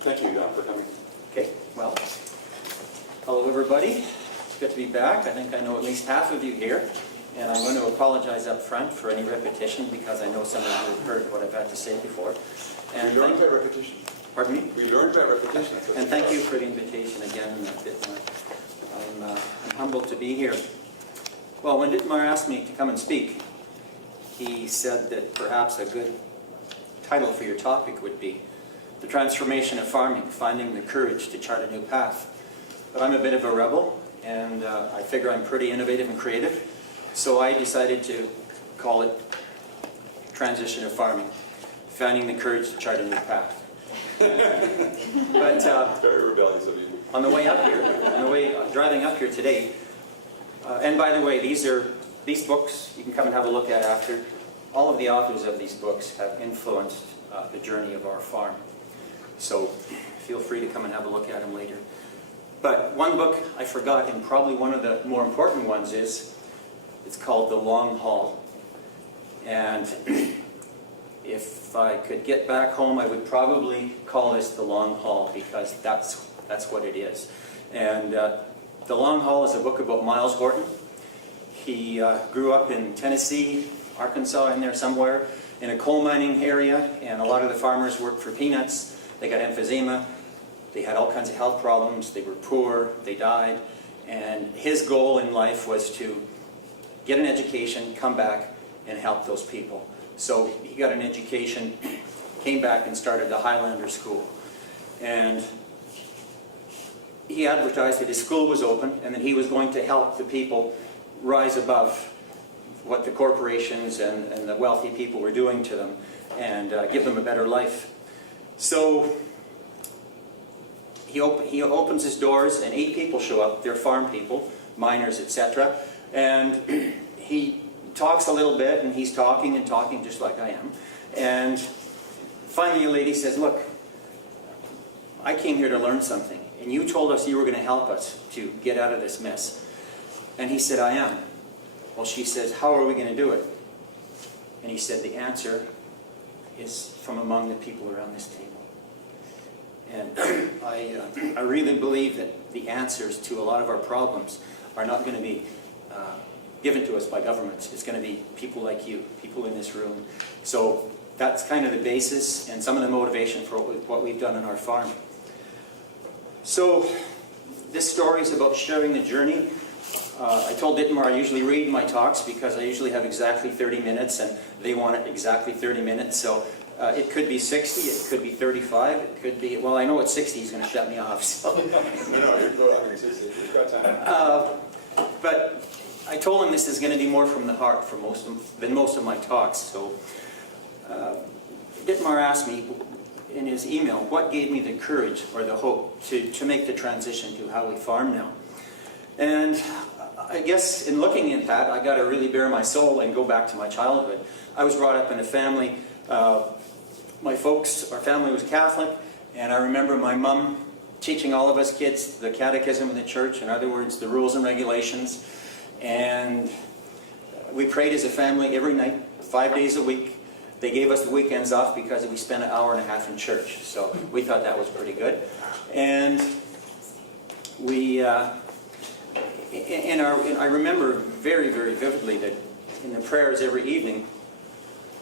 Thank you, Don, for coming. Okay, well, hello everybody. It's good to be back. I think I know at least half of you here. And I'm going to apologize up front for any repetition because I know some of you have heard what I've had to say before. And We learned by repetition. Pardon me? We learned by repetition. And thank you for the invitation again. I'm humbled to be here. Well, when Dietmar asked me to come and speak, he said that perhaps a good title for your topic would be The Transformation of Farming, Finding the Courage to Chart a New Path. But I'm a bit of a rebel, and I figure I'm pretty innovative and creative, so I decided to call it Transition of Farming, Finding the Courage to Chart a New Path. But Very rebellious of you. on the way up here, driving up here today, and by the way, these books you can come and have a look at after. All of the authors of these books have influenced the journey of our farm. So feel free to come and have a look at them later. But one book I forgot, and probably one of the more important ones it's called The Long Haul. And if I could get back home, I would probably call this The Long Haul, because that's what it is. And The Long Haul is a book about Miles Horton. He grew up in Tennessee, Arkansas, in there somewhere, in a coal mining area, and a lot of the farmers worked for peanuts. They got emphysema, they had all kinds of health problems, they were poor, they died, and his goal in life was to get an education, come back, and help those people. So he got an education, came back and started the Highlander School. And he advertised that his school was open and that he was going to help the people rise above what the corporations and the wealthy people were doing to them and give them a better life. So he opens his doors and 8 people show up. They're farm people, miners, etc. And he talks a little bit, and he's talking and talking just like I am. And finally a lady says, "Look, I came here to learn something, and you told us you were going to help us to get out of this mess." And he said, "I am." Well, she says, "How are we going to do it?" And he said, "The answer is from among the people around this table." And I really believe that the answers to a lot of our problems are not going to be given to us by governments. It's going to be people like you, people in this room. So that's kind of the basis and some of the motivation for what we've done on our farm. So this story is about sharing the journey. I told Dietmar I usually read my talks because I usually have exactly 30 minutes and they want it exactly 30 minutes. So it could be 60, it could be 35, it could be, well, I know at 60 he's going to shut me off. So. No, you've got time. But I told him this is going to be more from the heart than most of my talks. So Dietmar asked me in his email what gave me the courage or the hope to make the transition to how we farm now. And I guess in looking at that, I got to really bare my soul and go back to my childhood. I was brought up in a family, our family was Catholic, and I remember my mom teaching all of us kids the catechism of the church, in other words, the rules and regulations. And we prayed as a family every night, 5 days a week. They gave us the weekends off because we spent an hour and a half in church. So we thought that was pretty good. And I remember very, very vividly that in the prayers every evening,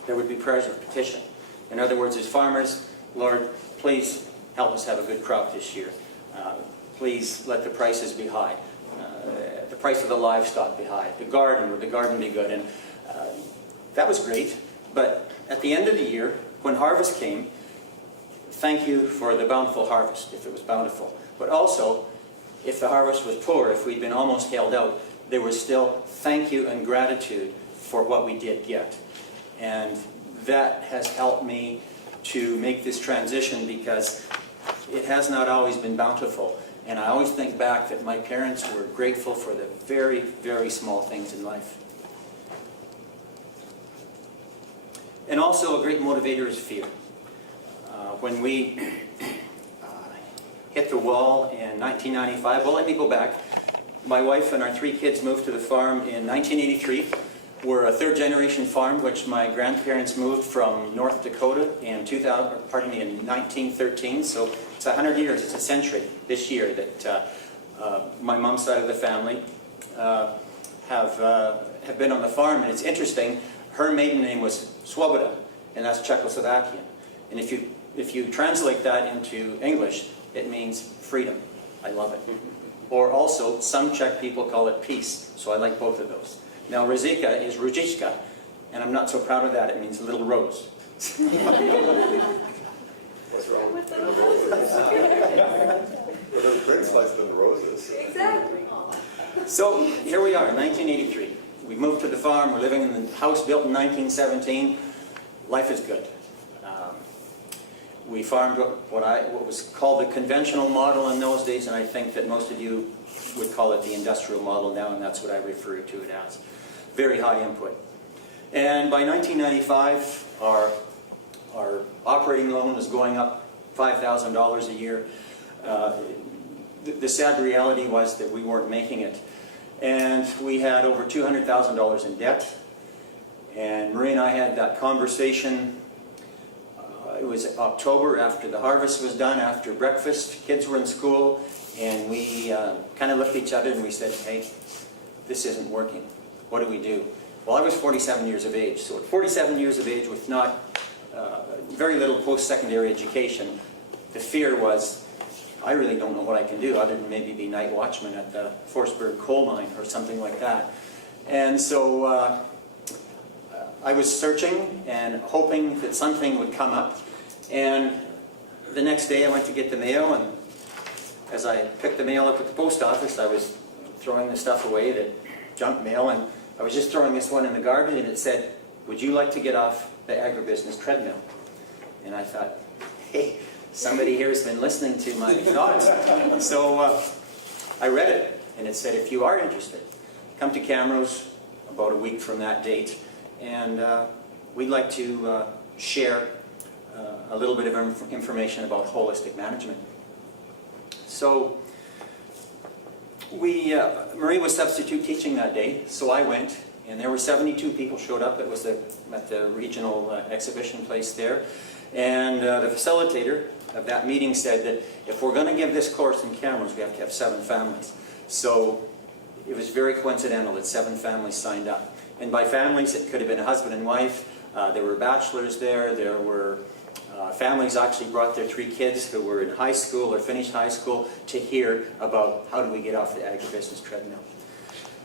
there would be prayers of petition. In other words, as farmers, Lord, please help us have a good crop this year. Please let the prices be high. The price of the livestock be high. The garden be good. And that was great. But at the end of the year, when harvest came, thank you for the bountiful harvest, if it was bountiful. But also, if the harvest was poor, if we'd been almost held out, there was still thank you and gratitude for what we did get. And that has helped me to make this transition because it has not always been bountiful. And I always think back that my parents were grateful for the very, very small things in life. And also a great motivator is fear. When we hit the wall in 1995, well, let me go back. My wife and our 3 kids moved to the farm in 1983. We're a third-generation farm, which my grandparents moved from North Dakota in 1913. So it's 100 years, it's a century this year that my mom's side of the family have been on the farm. And it's interesting, her maiden name was Swoboda, and that's Czechoslovakian. And if you translate that into English, it means freedom. I love it. Or also, some Czech people call it peace, so I like both of those. Now, Rizika is Ruziczka, and I'm not so proud of that. It means little rose. What's wrong? With little roses. Well, there's great slice of the roses. Exactly. So here we are, 1983. We moved to the farm. We're living in the house built in 1917. Life is good. We farmed what was called the conventional model in those days, and I think that most of you would call it the industrial model now, and that's what I refer to it as. Very high input. And by 1995, our operating loan was going up $5,000 a year. The sad reality was that we weren't making it. And we had over $200,000 in debt. And Marie and I had that conversation. It was October after the harvest was done, after breakfast. Kids were in school. And we kind of looked at each other and we said, hey, this isn't working. What do we do? Well, I was 47 years of age. So at 47 years of age with not very little post-secondary education, the fear was, I really don't know what I can do other than maybe be night watchman at the Forsberg coal mine or something like that. And so I was searching and hoping that something would come up. And the next day I went to get the mail, and as I picked the mail up at the post office, I was throwing the stuff away, the junk mail, and I was just throwing this one in the garbage, and it said, would you like to get off the agribusiness treadmill? And I thought, hey, somebody here has been listening to my thoughts. So I read it, and it said, if you are interested, come to Camrose about a week from that date, and we'd like to share a little bit of information about holistic management. So Marie was substitute teaching that day, so I went, and there were 72 people showed up. It was at the regional exhibition place there. And the facilitator of that meeting said that if we're going to give this course in Camrose, we have to have 7 families. So it was very coincidental that 7 families signed up. And by families, it could have been a husband and wife. There were bachelors there. There were families actually brought their 3 kids who were in high school or finished high school to hear about how do we get off the agribusiness treadmill.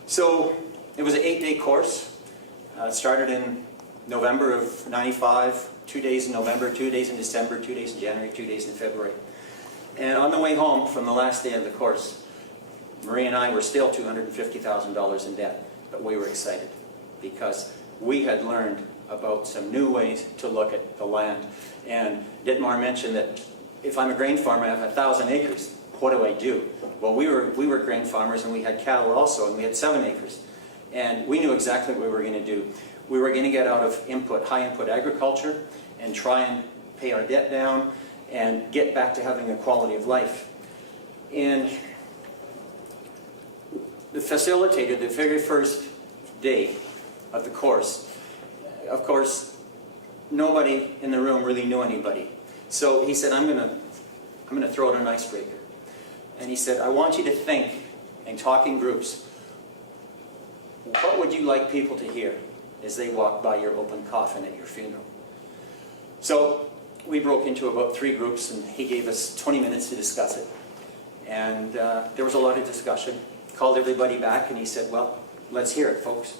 So it was an 8-day course. It started in November of '95, 2 days in November, 2 days in December, 2 days in January, 2 days in February. And on the way home from the last day of the course, Marie and I were still $250,000 in debt, but we were excited because we had learned about some new ways to look at the land. And Dietmar mentioned that if I'm a grain farmer, I have 1,000 acres. What do I do? Well, we were grain farmers, and we had cattle also, and we had 7 acres. And we knew exactly what we were going to do. We were going to get out of high input agriculture and try and pay our debt down and get back to having a quality of life. And the facilitator, the very first day of the course, of course, nobody in the room really knew anybody. So he said, I'm going to throw out an icebreaker. And he said, I want you to think and talk in groups. What would you like people to hear as they walk by your open coffin at your funeral? So we broke into about 3 groups, and he gave us 20 minutes to discuss it. And there was a lot of discussion. Called everybody back, and he said, well, let's hear it, folks.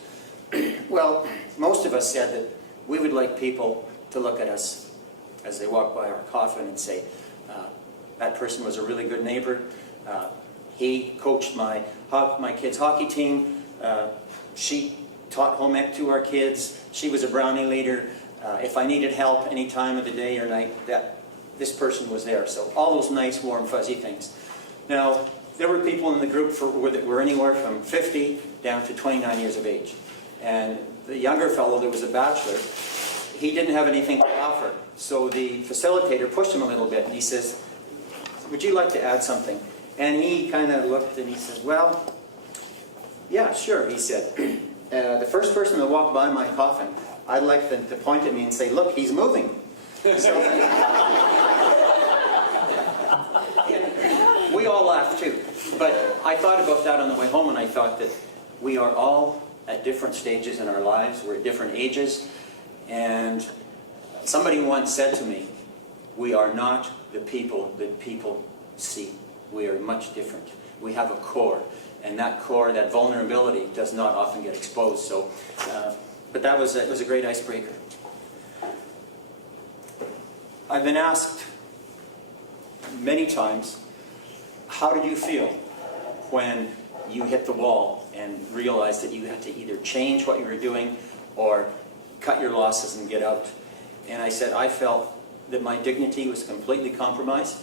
Well, most of us said that we would like people to look at us as they walk by our coffin and say, that person was a really good neighbor. He coached my kids' hockey team. She taught home ec to our kids. She was a Brownie leader. If I needed help any time of the day or night, this person was there. So all those nice, warm, fuzzy things. Now, there were people in the group that were anywhere from 50 down to 29 years of age. And the younger fellow that was a bachelor, he didn't have anything to offer. So the facilitator pushed him a little bit, and he says, would you like to add something? And he kind of looked and he said, well, yeah, sure, he said. the first person to walk by my coffin, I'd like them to point at me and say, look, he's moving. So, we all laughed too. But I thought about that on the way home, and I thought that we are all at different stages in our lives. We're at different ages. And somebody once said to me, we are not the people that people see. We are much different. We have a core. And that core, that vulnerability, does not often get exposed. So, but it was a great icebreaker. I've been asked many times, how did you feel when you hit the wall and realized that you had to either change what you were doing or cut your losses and get out? And I said, I felt that my dignity was completely compromised.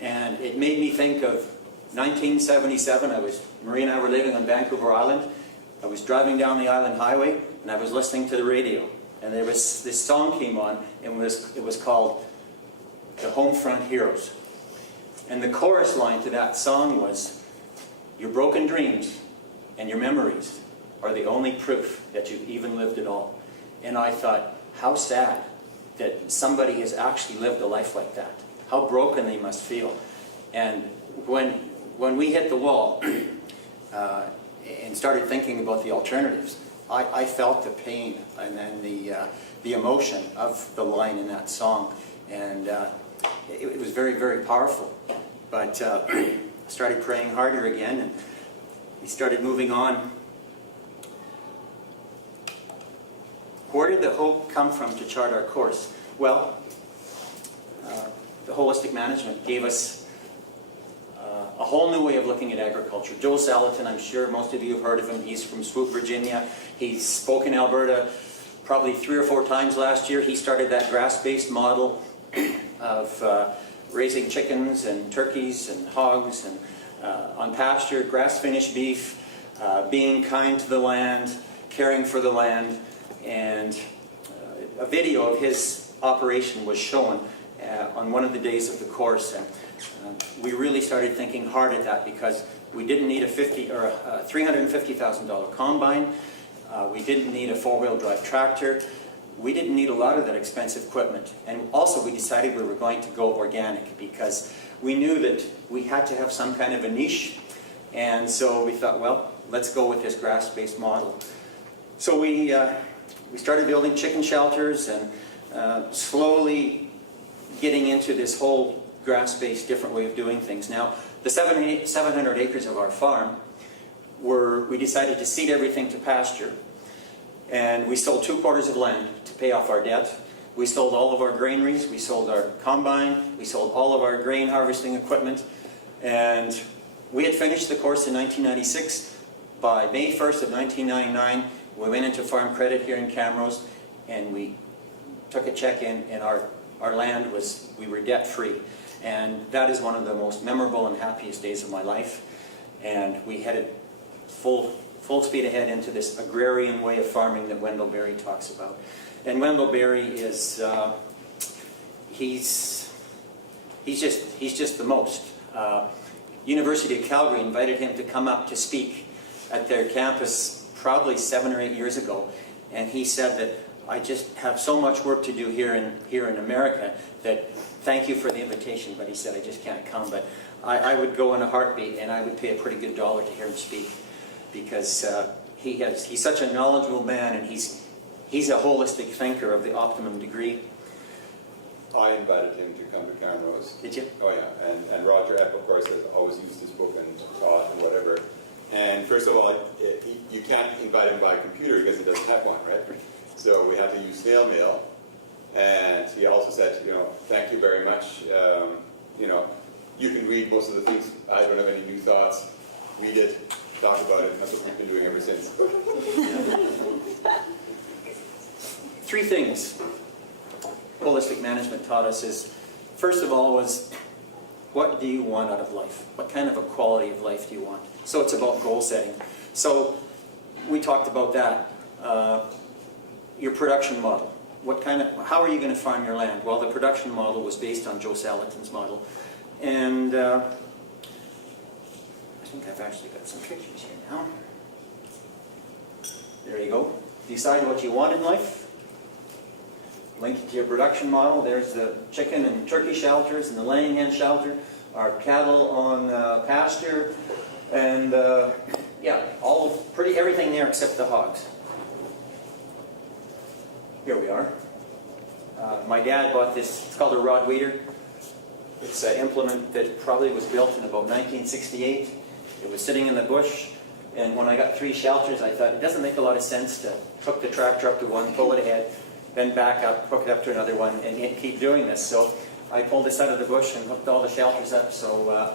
And it made me think of 1977. Marie and I were living on Vancouver Island. I was driving down the island highway, and I was listening to the radio. And there was this song came on, and it was called The Homefront Heroes. And the chorus line to that song was, your broken dreams and your memories are the only proof that you've even lived at all. And I thought, how sad that somebody has actually lived a life like that. How broken they must feel. And when we hit the wall and started thinking about the alternatives, I felt the pain and then the emotion of the line in that song. And it was very, very powerful. But I started praying harder again, and we started moving on. Where did the hope come from to chart our course? Well, the holistic management gave us a whole new way of looking at agriculture. Joe Salatin, I'm sure most of you have heard of him. He's from Swoop, Virginia. He spoke in Alberta probably 3 or 4 times last year. He started that grass-based model of raising chickens and turkeys and hogs and on pasture, grass-finished beef, being kind to the land, caring for the land. And a video of his operation was shown on one of the days of the course. And we really started thinking hard at that, because we didn't need a $350,000 combine. We didn't need a 4-wheel drive tractor. We didn't need a lot of that expensive equipment. And also we decided we were going to go organic, because we knew that we had to have some kind of a niche. And so we thought, well, let's go with this grass-based model. So we started building chicken shelters and slowly getting into this whole grass-based different way of doing things. Now, the 700 acres of our farm, we decided to seed everything to pasture. And we sold 2 quarters of land to pay off our debt. We sold all of our granaries. We sold our combine. We sold all of our grain harvesting equipment. And we had finished the course in 1996. By May 1st of 1999, we went into farm credit here in Camrose, and we took a check in, and our land we were debt-free. And that is one of the most memorable and happiest days of my life. And we headed full speed ahead into this agrarian way of farming that Wendell Berry talks about. And Wendell Berry is, he's just the most. University of Calgary invited him to come up to speak at their campus probably 7 or 8 years ago. And he said that, I just have so much work to do here in America that thank you for the invitation, but he said, I just can't come. But I would go in a heartbeat, and I would pay a pretty good dollar to hear him speak, because he's such a knowledgeable man, and he's a holistic thinker of the optimum degree. I invited him to come to Camrose. Did you? Oh yeah, and Roger Epp, of course, has always used his book and taught and whatever. And first of all, you can't invite him by computer because he doesn't have one, right? So we had to use snail mail. And he also said, thank you very much. You can read most of the things. I don't have any new thoughts. Read it, talk about it. That's what we've been doing ever since. 3 things holistic management taught us is, first of all, was what do you want out of life? What kind of a quality of life do you want? So it's about goal setting. So we talked about that. Your production model. How are you going to farm your land? Well, the production model was based on Joe Salatin's model. And I think I've actually got some pictures here now. There you go. Decide what you want in life. Link it to your production model. There's the chicken and turkey shelters and the laying hen shelter. Our cattle on pasture. And yeah, everything there except the hogs. Here we are. My dad bought this, it's called a rod weeder. It's an implement that probably was built in about 1968. It was sitting in the bush, and when I got 3 shelters, I thought it doesn't make a lot of sense to hook the tractor up to one, pull it ahead, then back up, hook it up to another one, and keep doing this. So I pulled this out of the bush and hooked all the shelters up. So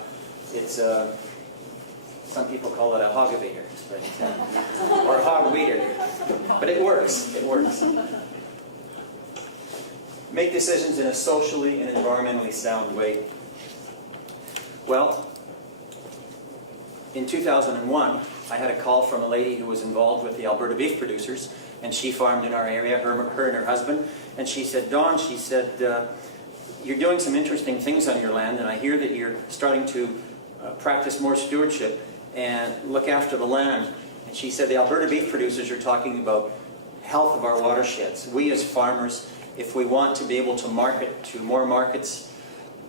it's some people call it a hog-a-vator, or a hog weeder, but it works. It works. Make decisions in a socially and environmentally sound way. Well, in 2001, I had a call from a lady who was involved with the Alberta beef producers, and she farmed in our area, her and her husband, and she said, Don, she said, you're doing some interesting things on your land, and I hear that you're starting to practice more stewardship and look after the land. And she said, the Alberta beef producers are talking about health of our watersheds. We as farmers, if we want to be able to market to more markets,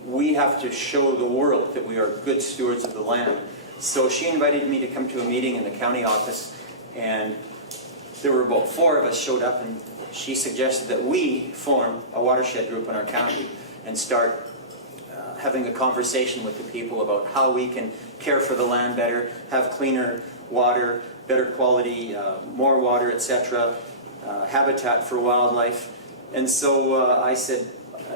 we have to show the world that we are good stewards of the land. So she invited me to come to a meeting in the county office, and there were about 4 of us showed up, and she suggested that we form a watershed group in our county and start having a conversation with the people about how we can care for the land better, have cleaner water, better quality, more water, etc., habitat for wildlife. And so I said,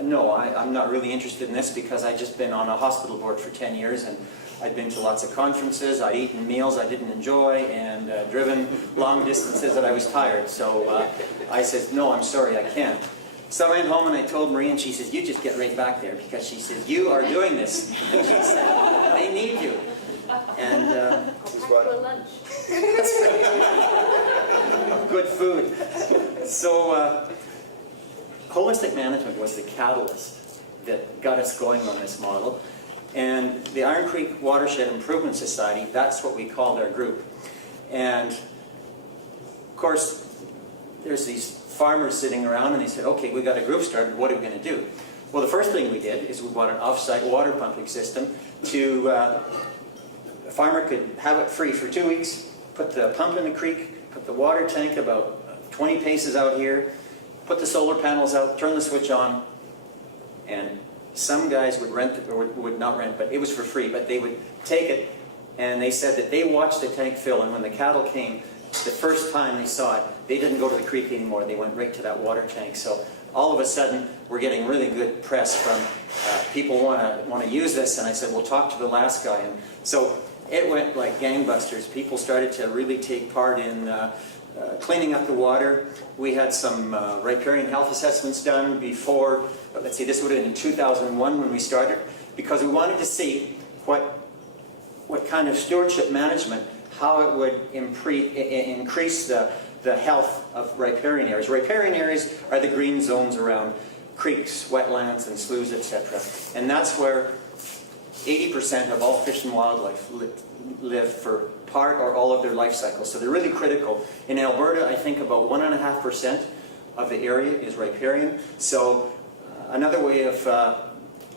no, I'm not really interested in this, because I'd just been on a hospital board for 10 years, and I'd been to lots of conferences, I'd eaten meals I didn't enjoy, and driven long distances that I was tired. So I said, no, I'm sorry, I can't. So I went home and I told Marie, and she says, you just get right back there, because she says, you are doing this. And she said, they need you. And lunch. good food. So holistic management was the catalyst that got us going on this model. And the Iron Creek Watershed Improvement Society, that's what we called our group. And of course, there's these farmers sitting around, and they said, okay, we got a group started, what are we going to do? Well, the first thing we did is we bought an off-site water pumping system to, a farmer could have it free for 2 weeks, put the pump in the creek, put the water tank about 20 paces out here, put the solar panels out, turn the switch on, and some guys would rent it, or would not rent, but it was for free, but they would take it, and they said that they watched the tank fill, and when the cattle came, the first time they saw it, they didn't go to the creek anymore, they went right to that water tank. So all of a sudden, we're getting really good press from people want to use this, and I said, well, talk to the last guy. And so it went like gangbusters. People started to really take part in cleaning up the water. We had some riparian health assessments done before, let's see, this would have been in 2001 when we started, because we wanted to see what kind of stewardship management, how it would increase the health of riparian areas. Riparian areas are the green zones around creeks, wetlands, and sloughs, etc. And that's where 80% of all fish and wildlife live for part or all of their life cycle. So they're really critical. In Alberta, I think about 1.5% of the area is riparian. So another way of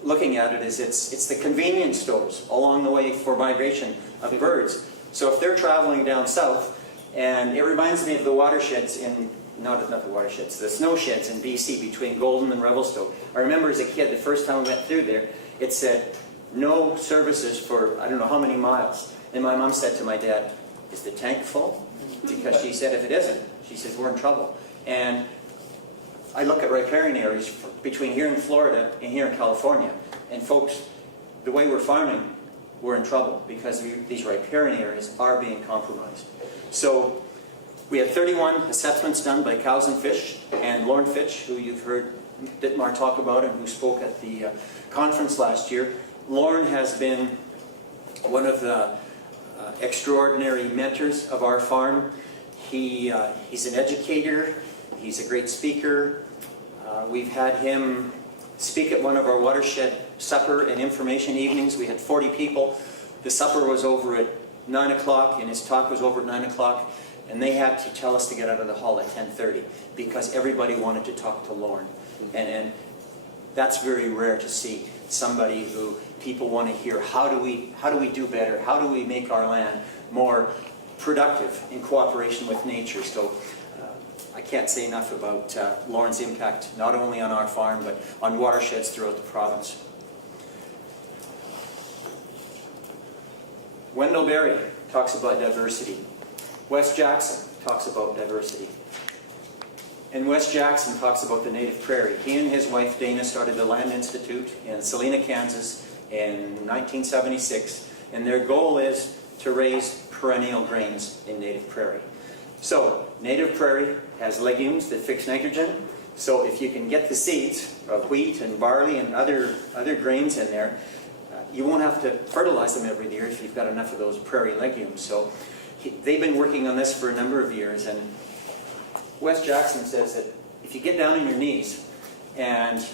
looking at it is it's the convenience stores along the way for migration of birds. So if they're traveling down south, and it reminds me of the watersheds in, not the watersheds, the snow sheds in BC between Golden and Revelstoke. I remember as a kid, the first time I went through there, it said, no services for I don't know how many miles. And my mom said to my dad, is the tank full? Because she said, if it isn't, she says, we're in trouble. And I look at riparian areas between here in Florida and here in California. And folks, the way we're farming, we're in trouble because these riparian areas are being compromised. So we had 31 assessments done by Cows and Fish, and Lauren Fitch, who you've heard Dietmar talk about and who spoke at the conference last year. Lauren has been one of the extraordinary mentors of our farm. He's an educator, he's a great speaker. We've had him speak at one of our watershed supper and information evenings. We had 40 people. The supper was over at 9 o'clock and his talk was over at 9 o'clock. and they had to tell us to get out of the hall at 10:30 because everybody wanted to talk to Lorne. And that's very rare to see somebody who people want to hear, how do we do better? How do we make our land more productive in cooperation with nature? So I can't say enough about Lorne's impact, not only on our farm, but on watersheds throughout the province. Wendell Berry talks about diversity. Wes Jackson talks about diversity. And Wes Jackson talks about the native prairie. He and his wife Dana started the Land Institute in Salina, Kansas in 1976, and their goal is to raise perennial grains in native prairie. So, native prairie has legumes that fix nitrogen, so if you can get the seeds of wheat and barley and other grains in there, you won't have to fertilize them every year if you've got enough of those prairie legumes. So they've been working on this for a number of years, and Wes Jackson says that if you get down on your knees and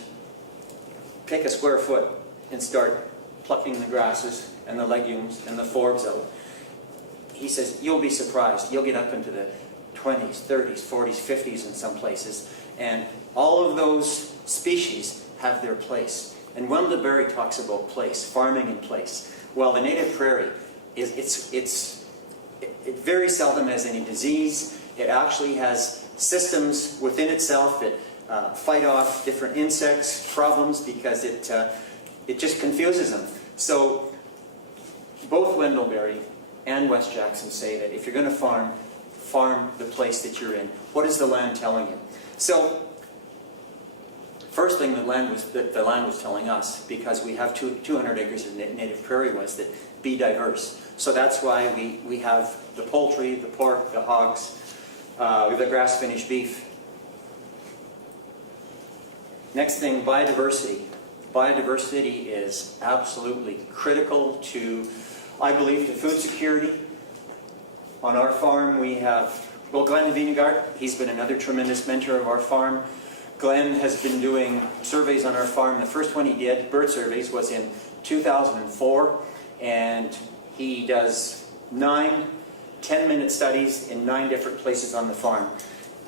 take a square foot and start plucking the grasses and the legumes and the forbs out, he says you'll be surprised. You'll get up into the 20s, 30s, 40s, 50s in some places, and all of those species have their place. And Wendell Berry talks about place, farming in place. Well, the native prairie, it very seldom has any disease. It actually has systems within itself that fight off different insects, problems, because it just confuses them. So both Wendell Berry and Wes Jackson say that if you're going to farm the place that you're in. What is the land telling you? So first thing the land was telling us, because we have 200 acres of native prairie, was that be diverse. So that's why we have the poultry, the pork, the hogs, we have the grass-finished beef. Next thing, biodiversity. Biodiversity is absolutely critical to, I believe, to food security. On our farm we have, well, Glenn Vinegard, he's been another tremendous mentor of our farm. Glenn has been doing surveys on our farm. The first one he did, bird surveys, was in 2004, and he does 9 10-minute studies in 9 different places on the farm.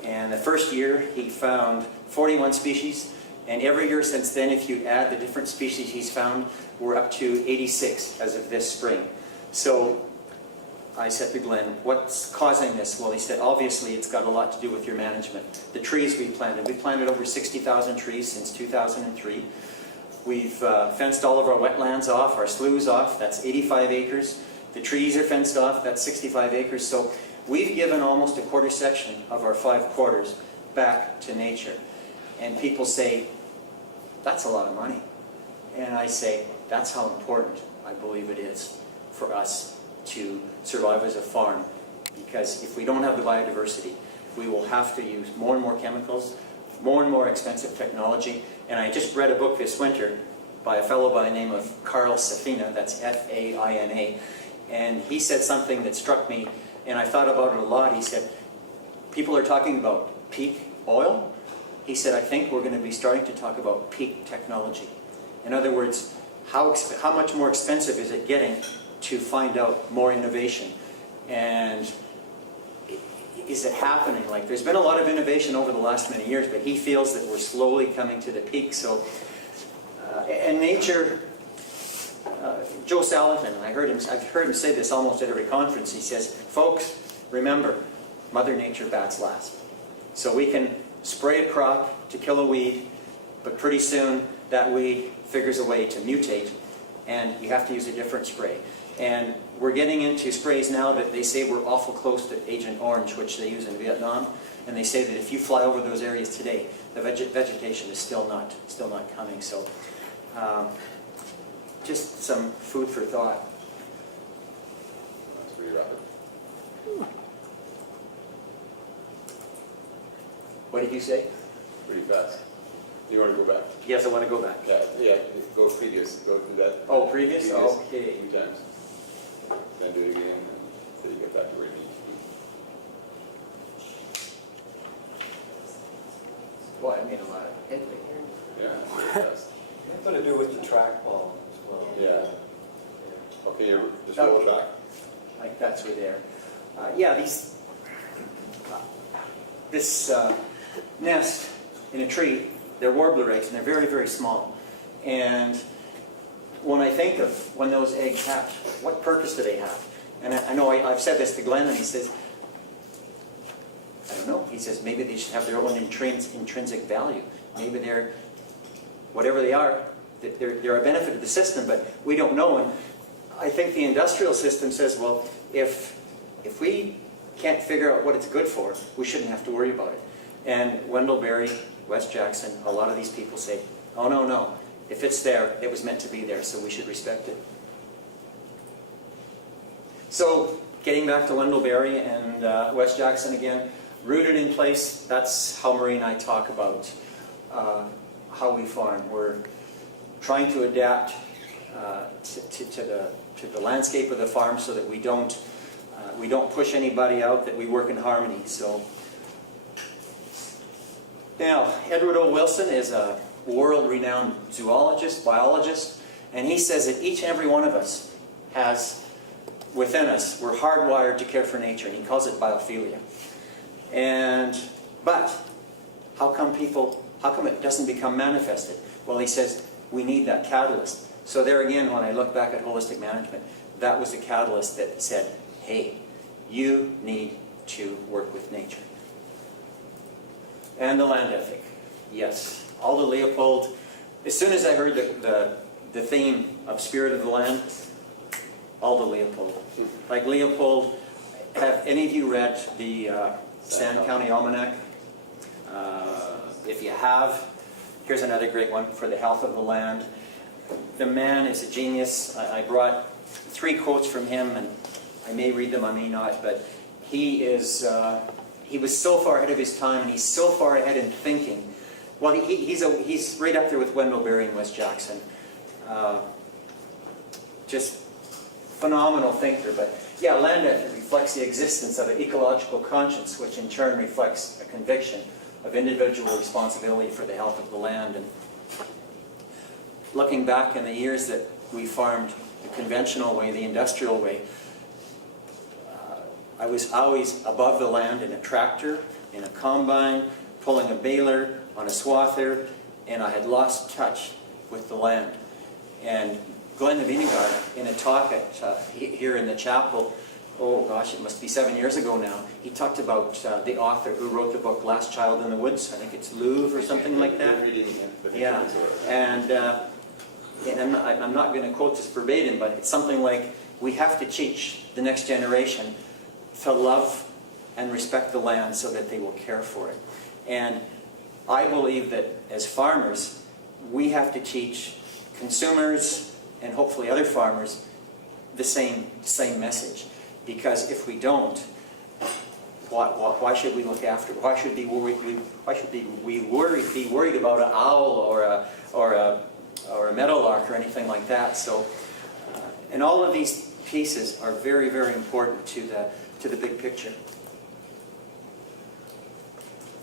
And the first year he found 41 species, and every year since then, if you add the different species he's found, we're up to 86 as of this spring. So I said to Glenn, what's causing this? Well, he said, obviously it's got a lot to do with your management. The trees we planted. We planted over 60,000 trees since 2003. We've fenced all of our wetlands off, our sloughs off. That's 85 acres. The trees are fenced off. That's 65 acres. So we've given almost a quarter section of our 5 quarters back to nature. And people say, that's a lot of money. And I say, that's how important I believe it is for us to survive as a farm. Because if we don't have the biodiversity, we will have to use more and more chemicals, more and more expensive technology. And I just read a book this winter by a fellow by the name of Carl Safina, that's F-A-I-N-A, and he said something that struck me, and I thought about it a lot. He said, people are talking about peak oil. He said, I think we're going to be starting to talk about peak technology. In other words, how much more expensive is it getting to find out more innovation? And is it happening? Like, there's been a lot of innovation over the last many years, but he feels that we're slowly coming to the peak. So, and nature, Joe Salatin, I've heard him say this almost at every conference. He says, folks, remember, Mother Nature bats last. So we can spray a crop to kill a weed, but pretty soon that weed figures a way to mutate, and you have to use a different spray. And we're getting into sprays now that they say we're awful close to Agent Orange, which they use in Vietnam, and they say that if you fly over those areas today, the vegetation is still not coming. So just some food for thought. That's pretty rapid. What did you say? Pretty fast. You want to go back? Yes, I want to go back. Yeah, go previous. Go to that. Oh, previous? Okay. 2 times. Then do it again until you get back to where you need to be. Boy, I made a lot of headway here. Yeah, pretty fast. Something to do with the trackball as well. Yeah. Okay, just roll it back. Like that's where there. Yeah, this nest in a tree. They're warbler eggs, and they're very, very small. And when I think of when those eggs hatch, what purpose do they have? And I know I've said this to Glenn, and he says, I don't know. He says maybe they should have their own intrinsic value. Maybe they're, whatever they are, they're a benefit to the system, but we don't know. And I think the industrial system says, well, if we can't figure out what it's good for, we shouldn't have to worry about it. And Wendell-Berry, West Jackson, a lot of these people say, oh, no, no. If it's there, it was meant to be there, so we should respect it. So, getting back to Wendell-Berry and West Jackson again, rooted in place, that's how Marie and I talk about how we farm. We're trying to adapt to the landscape of the farm so that we don't push anybody out, that we work in harmony. So now, Edward O. Wilson is a world-renowned zoologist, biologist, and he says that each and every one of us has within us, we're hardwired to care for nature, and he calls it biophilia. But how come it doesn't become manifested? Well, he says we need that catalyst. So there again, when I look back at holistic management, that was the catalyst that said, hey, you need to work with nature. And the land ethic. Yes, Aldo Leopold, as soon as I heard the theme of Spirit of the Land, Aldo Leopold. Like Leopold, have any of you read the Sand County Almanac? If you have, here's another great one for the health of the land. The man is a genius. I brought 3 quotes from him, and I may read them, I may not, but he was so far ahead of his time, and he's so far ahead in thinking. Well, he's right up there with Wendell-Berry and West Jackson. Just phenomenal thinker. But yeah, land ethic reflects the existence of an ecological conscience, which in turn reflects a conviction of individual responsibility for the health of the land. And looking back in the years that we farmed the conventional way, the industrial way, I was always above the land in a tractor, in a combine, pulling a baler, on a swather, and I had lost touch with the land. And Glenn Vinegar, in a talk here in the chapel, oh gosh, it must be 7 years ago now, he talked about the author who wrote the book Last Child in the Woods. I think it's Louvre or something like that. Yeah, and I'm not going to quote this verbatim, but it's something like, we have to teach the next generation to love and respect the land so that they will care for it. And I believe that as farmers, we have to teach consumers and hopefully other farmers the same message. Because if we don't, why should we look after? Why should we be worried about an owl or a meadowlark or anything like that? So, and all of these pieces are very, very important to the big picture.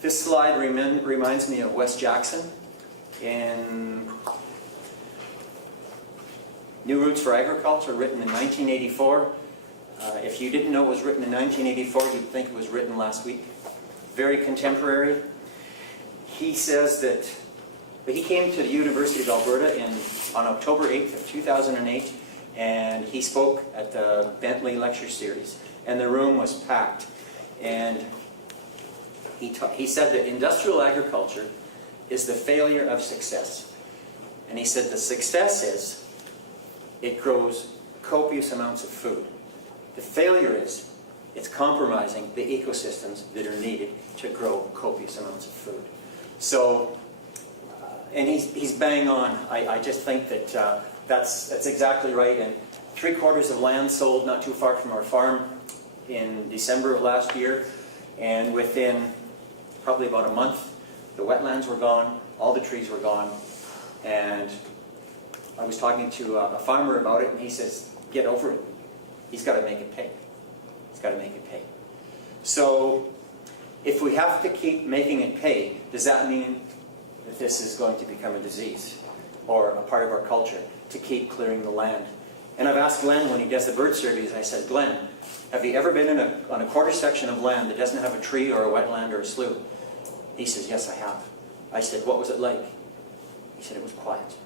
This slide reminds me of West Jackson in New Roots for Agriculture, written in 1984. If you didn't know it was written in 1984, you'd think it was written last week. Very contemporary. He says that he came to the University of Alberta on October 8th of 2008, and he spoke at the Bentley Lecture Series, and the room was packed. And he said that industrial agriculture is the failure of success. And he said the success is it grows copious amounts of food. The failure is it's compromising the ecosystems that are needed to grow copious amounts of food. So, and he's bang on. I just think that that's exactly right. And 3/4 of land sold not too far from our farm in December of last year. And within probably about a month, the wetlands were gone, all the trees were gone. And I was talking to a farmer about it, and he says, get over it. He's got to make it pay. He's got to make it pay. So, if we have to keep making it pay, does that mean that this is going to become a disease or a part of our culture to keep clearing the land? And I've asked Glenn when he does the bird surveys, I said, Glenn, have you ever been on a quarter section of land that doesn't have a tree or a wetland or a slough? He says, yes, I have. I said, what was it like? He said, it was quiet.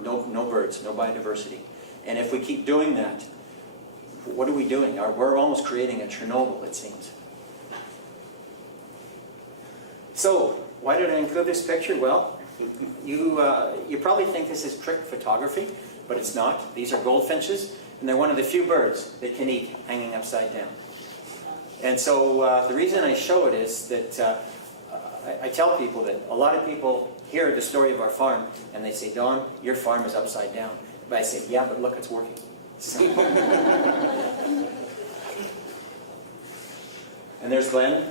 No birds, no biodiversity. And if we keep doing that, what are we doing? We're almost creating a Chernobyl, it seems. So, why did I include this picture? Well, you probably think this is trick photography, but it's not. These are goldfinches, and they're one of the few birds that can eat hanging upside down. And so the reason I show it is that I tell people that a lot of people hear the story of our farm, and they say, Don, your farm is upside down. But I say, yeah, but look, it's working. And there's Glenn,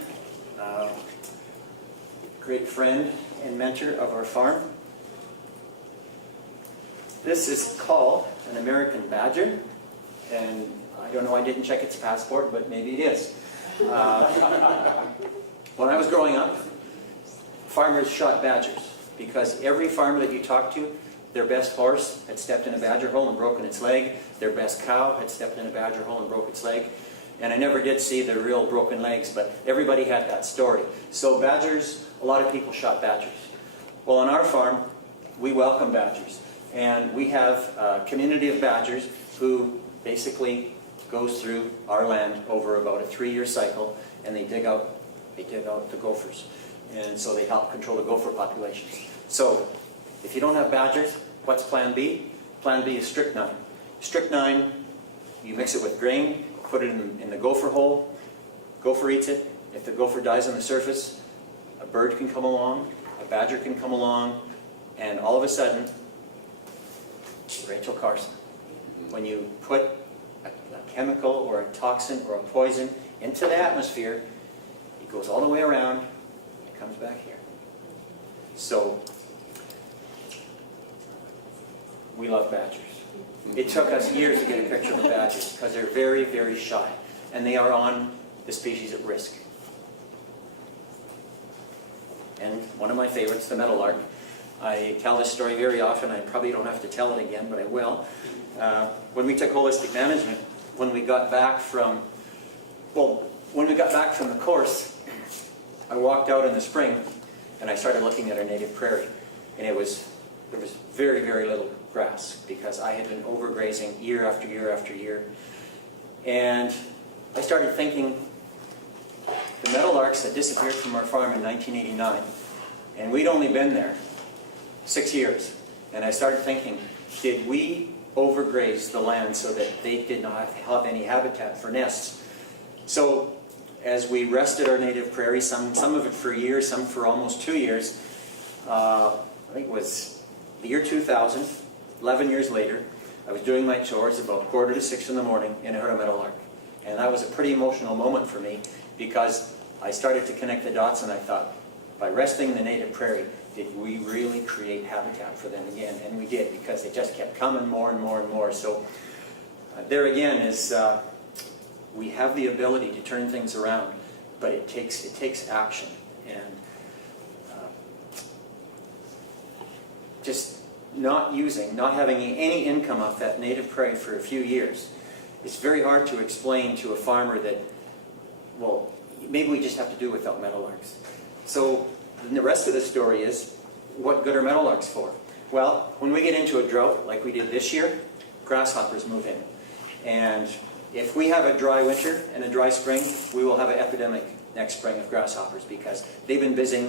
great friend and mentor of our farm. This is called an American badger, and I don't know, I didn't check its passport, but maybe it is. When I was growing up, farmers shot badgers because every farmer that you talk to, their best horse had stepped in a badger hole and broken its leg. Their best cow had stepped in a badger hole and broke its leg. And I never did see the real broken legs, but everybody had that story. So badgers, a lot of people shot badgers. Well, on our farm, we welcome badgers. And we have a community of badgers who basically goes through our land over about a 3-year cycle, and they dig out the gophers. And so they help control the gopher populations. So if you don't have badgers, what's plan B? Plan B is strychnine. Strychnine, you mix it with grain, put it in the gopher hole, gopher eats it. If the gopher dies on the surface, a bird can come along, a badger can come along, and all of a sudden, Rachel Carson, when you put a chemical or a toxin or a poison into the atmosphere, it goes all the way around, it comes back here. So, we love badgers. It took us years to get a picture of the badgers because they're very, very shy. And they are on the species at risk. And one of my favorites, the meadowlark. I tell this story very often. I probably don't have to tell it again, but I will. When we took holistic management, when we got back from the course, I walked out in the spring and I started looking at our native prairie. And there was very, very little grass because I had been overgrazing year after year after year. And I started thinking, the meadowlarks had disappeared from our farm in 1989, and we'd only been there 6 years. And I started thinking, did we overgraze the land so that they did not have any habitat for nests? So as we rested our native prairie, some of it for a year, some for almost 2 years, I think it was the year 2000, 11 years later, I was doing my chores about 5:45 in the morning and I heard a meadowlark. And that was a pretty emotional moment for me because I started to connect the dots and I thought, by resting in the native prairie, did we really create habitat for them again? And we did, because they just kept coming more and more and more. So there again is, we have the ability to turn things around, but it takes action. And just not having any income off that native prairie for a few years, it's very hard to explain to a farmer that, well, maybe we just have to do without meadowlarks. So the rest of the story is, what good are meadowlarks for? Well, when we get into a drought like we did this year, grasshoppers move in. And if we have a dry winter and a dry spring, we will have an epidemic next spring of grasshoppers because they've been busy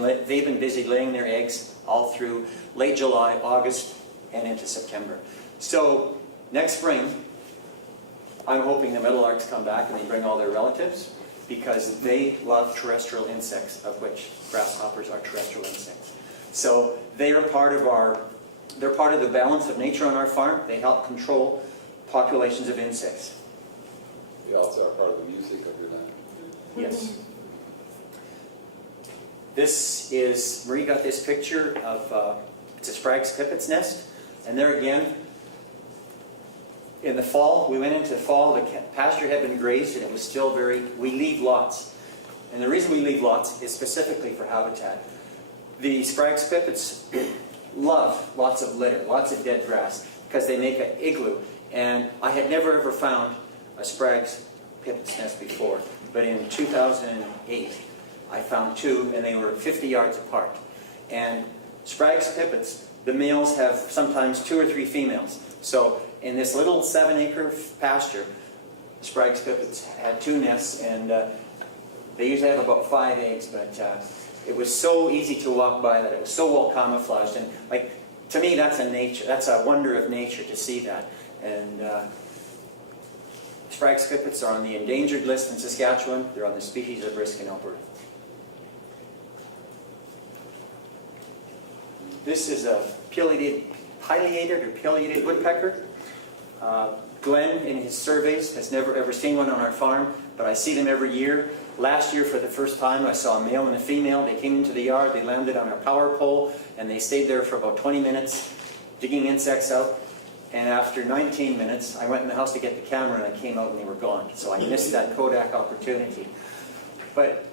laying their eggs all through late July, August, and into September. So next spring, I'm hoping the meadowlarks come back and they bring all their relatives because they love terrestrial insects, of which grasshoppers are terrestrial insects. So they are they're part of the balance of nature on our farm. They help control populations of insects. They also are part of the music of your land. Yes. This is, Marie got this picture of, it's a Sprague's pipit's nest. And there again, in the fall, we went into fall, the pasture had been grazed and it was still we leave lots. And the reason we leave lots is specifically for habitat. The Sprague's pipits love lots of litter, lots of dead grass, because they make an igloo. And I had never ever found a Sprague's pipit's nest before, but in 2008 I found two, and they were 50 yards apart. And Sprague's pipits, the males have sometimes 2 or 3 females. So in this little 7-acre pasture, Sprague's pipits had 2 nests, and they usually have about 5 eggs, but it was so easy to walk by that. It was so well camouflaged, and like, to me, that's a wonder of nature to see that. And Sprague's pipits are on the endangered list in Saskatchewan. They're on the species at risk in Alberta. This is a pileated woodpecker. Glenn, in his surveys, has never ever seen one on our farm, but I see them every year. Last year, for the first time, I saw a male and a female. They came into the yard, they landed on our power pole, and they stayed there for about 20 minutes, digging insects out. And after 19 minutes, I went in the house to get the camera, and I came out and they were gone. So I missed that Kodak opportunity. But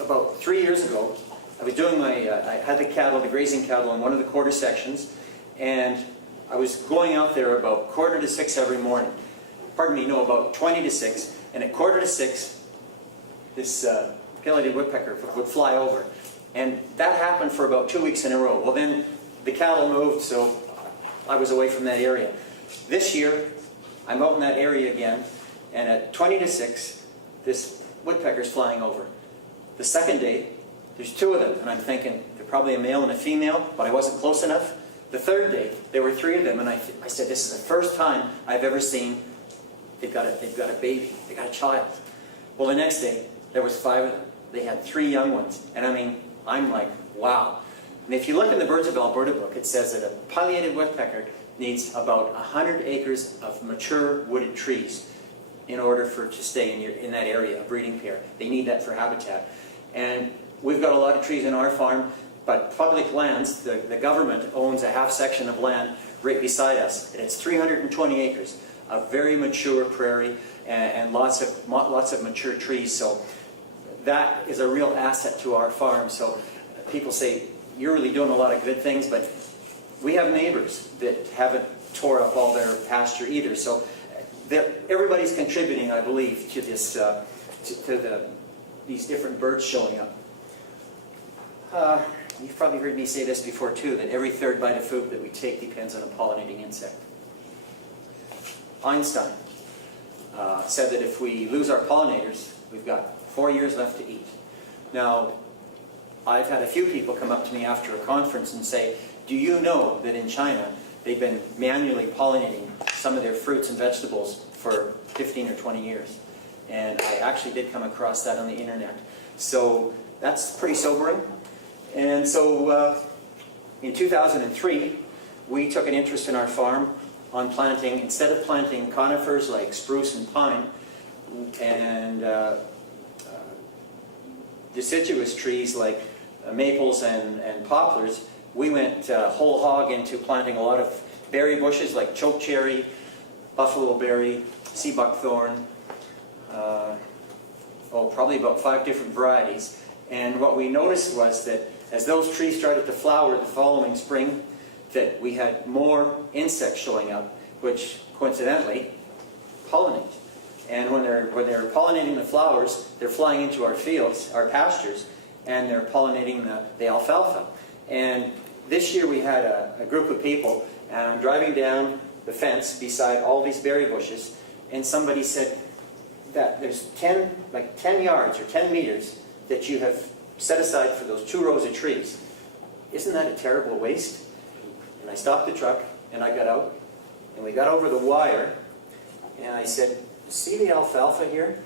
about 3 years ago, I was doing I had the cattle, the grazing cattle, in one of the quarter sections, and I was going out there about 5:45 every morning. Pardon me, no, about 20 to 6. And at 5:45, this pileated woodpecker would fly over. And that happened for about 2 weeks in a row. Well, then the cattle moved, so I was away from that area. This year, I'm out in that area again, and at 20 to 6, this woodpecker's flying over. The second day, there's 2 of them, and I'm thinking, they're probably a male and a female, but I wasn't close enough. The third day, there were 3 of them, and I said, this is the first time I've ever seen they've got a baby, they got a child. Well, the next day, there was 5 of them. They had 3 young ones, and I mean, I'm like, wow. And if you look in the Birds of Alberta book, it says that a pileated woodpecker needs about 100 acres of mature wooded trees in order for it to stay in that area, a breeding pair. They need that for habitat. And we've got a lot of trees in our farm, but public lands, the government owns a half section of land right beside us, and it's 320 acres of very mature prairie and lots of mature trees. So that is a real asset to our farm. So people say, you're really doing a lot of good things, but we have neighbors that haven't tore up all their pasture either. So everybody's contributing, I believe, to this, these different birds showing up. You've probably heard me say this before too, that every 3rd bite of food that we take depends on a pollinating insect. Einstein said that if we lose our pollinators, we've got 4 years left to eat. Now, I've had a few people come up to me after a conference and say, do you know that in China they've been manually pollinating some of their fruits and vegetables for 15 or 20 years? And I actually did come across that on the internet. So that's pretty sobering. And so in 2003, we took an interest in our farm on planting, instead of planting conifers like spruce and pine, and deciduous trees like maples and poplars, we went whole hog into planting a lot of berry bushes like chokecherry, buffalo berry, sea buckthorn, probably about 5 different varieties. And what we noticed was that as those trees started to flower the following spring, that we had more insects showing up, which coincidentally pollinate. And when they're pollinating the flowers, they're flying into our fields, our pastures, and they're pollinating the alfalfa. And this year we had a group of people, and I'm driving down the fence beside all these berry bushes, and somebody said that there's 10 yards or 10 meters that you have set aside for those 2 rows of trees. Isn't that a terrible waste? And I stopped the truck, and I got out, and we got over the wire, and I said, see the alfalfa here?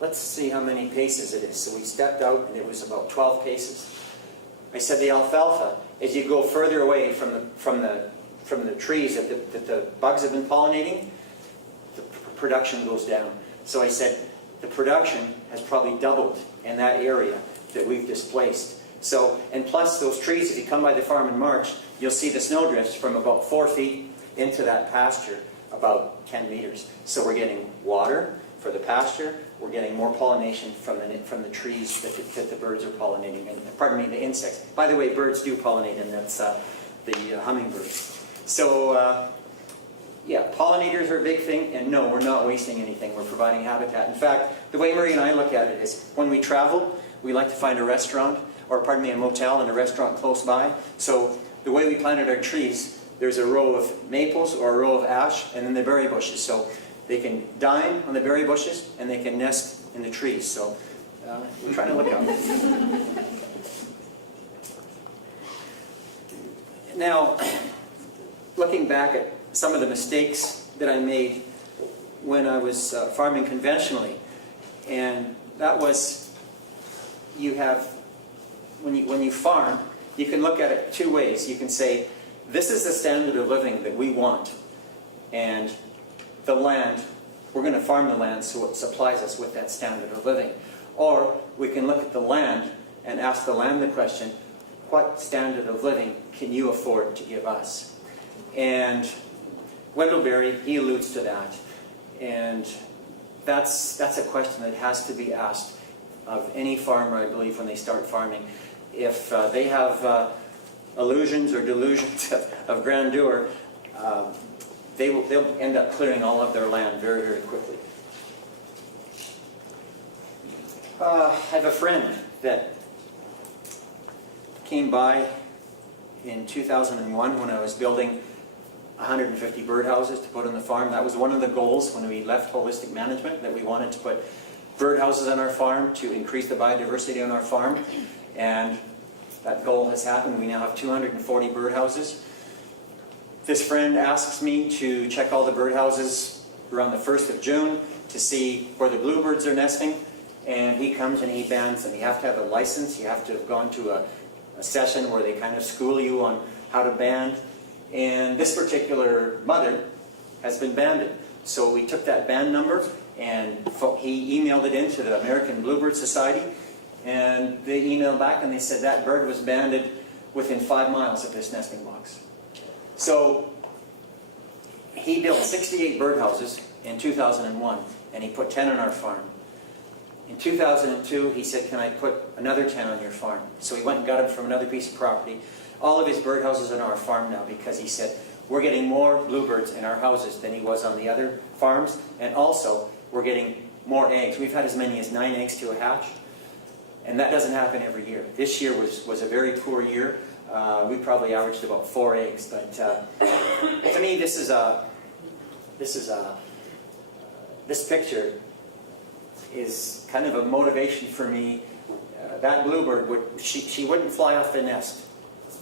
Let's see how many paces it is. So we stepped out, and it was about 12 paces. I said, the alfalfa, as you go further away from the trees that the bugs have been pollinating, the production goes down. So I said, the production has probably doubled in that area that we've displaced. So, and plus those trees, if you come by the farm in March, you'll see the snowdrifts from about 4 feet into that pasture, about 10 meters. So we're getting water for the pasture, we're getting more pollination from the trees that the birds are pollinating, and pardon me, the insects. By the way, birds do pollinate, and that's the hummingbirds. So, yeah, pollinators are a big thing, and no, we're not wasting anything. We're providing habitat. In fact, the way Marie and I look at it is when we travel, we like to find a restaurant, or pardon me, a motel and a restaurant close by. So the way we planted our trees, there's a row of maples or a row of ash, and then the berry bushes. So they can dine on the berry bushes, and they can nest in the trees. So we're trying to look out. Now, looking back at some of the mistakes that I made when I was farming conventionally, and that was, when you farm, you can look at it two ways. You can say, this is the standard of living that we want, and the land, we're going to farm the land so it supplies us with that standard of living. Or we can look at the land and ask the land the question, what standard of living can you afford to give us? And Wendell Berry, he alludes to that. And that's a question that has to be asked of any farmer, I believe, when they start farming. If they have illusions or delusions of grandeur, they'll end up clearing all of their land very, very quickly. I have a friend that came by in 2001 when I was building 150 birdhouses to put on the farm. That was one of the goals when we left holistic management, that we wanted to put birdhouses on our farm to increase the biodiversity on our farm. And that goal has happened. We now have 240 birdhouses. This friend asks me to check all the birdhouses around the 1st of June to see where the bluebirds are nesting. And he comes and he bans them. You have to have a license. You have to have gone to a session where they kind of school you on how to band. And this particular mother has been banded. So we took that band number and he emailed it into the American Bluebird Society. And they emailed back and they said that bird was banded within 5 miles of this nesting box. So he built 68 birdhouses in 2001 and he put 10 on our farm. In 2002, he said, can I put another 10 on your farm? So he went and got them from another piece of property. All of his birdhouses are on our farm now because he said, we're getting more bluebirds in our houses than he was on the other farms. And also, we're getting more eggs. We've had as many as 9 eggs to a hatch. And that doesn't happen every year. This year was a very poor year. We probably averaged about 4 eggs. But to me, this picture is kind of a motivation for me. That bluebird, she wouldn't fly off the nest.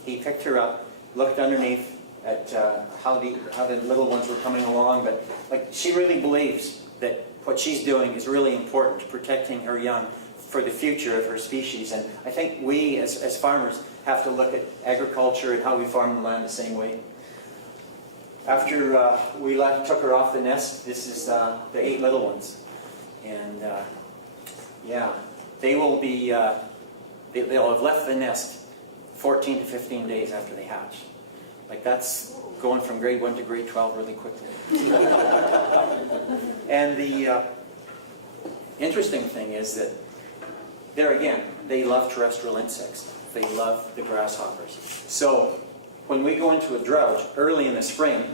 He picked her up, looked underneath at how the little ones were coming along, but like she really believes that what she's doing is really important to protecting her young for the future of her species. And I think we as farmers have to look at agriculture and how we farm the land the same way. After we took her off the nest, this is the 8 little ones. And yeah, they will be, they'll have left the nest 14 to 15 days after they hatch. Like that's going from grade 1 to grade 12 really quickly. And the interesting thing is that there again, they love terrestrial insects. They love the grasshoppers. So when we go into a drought early in the spring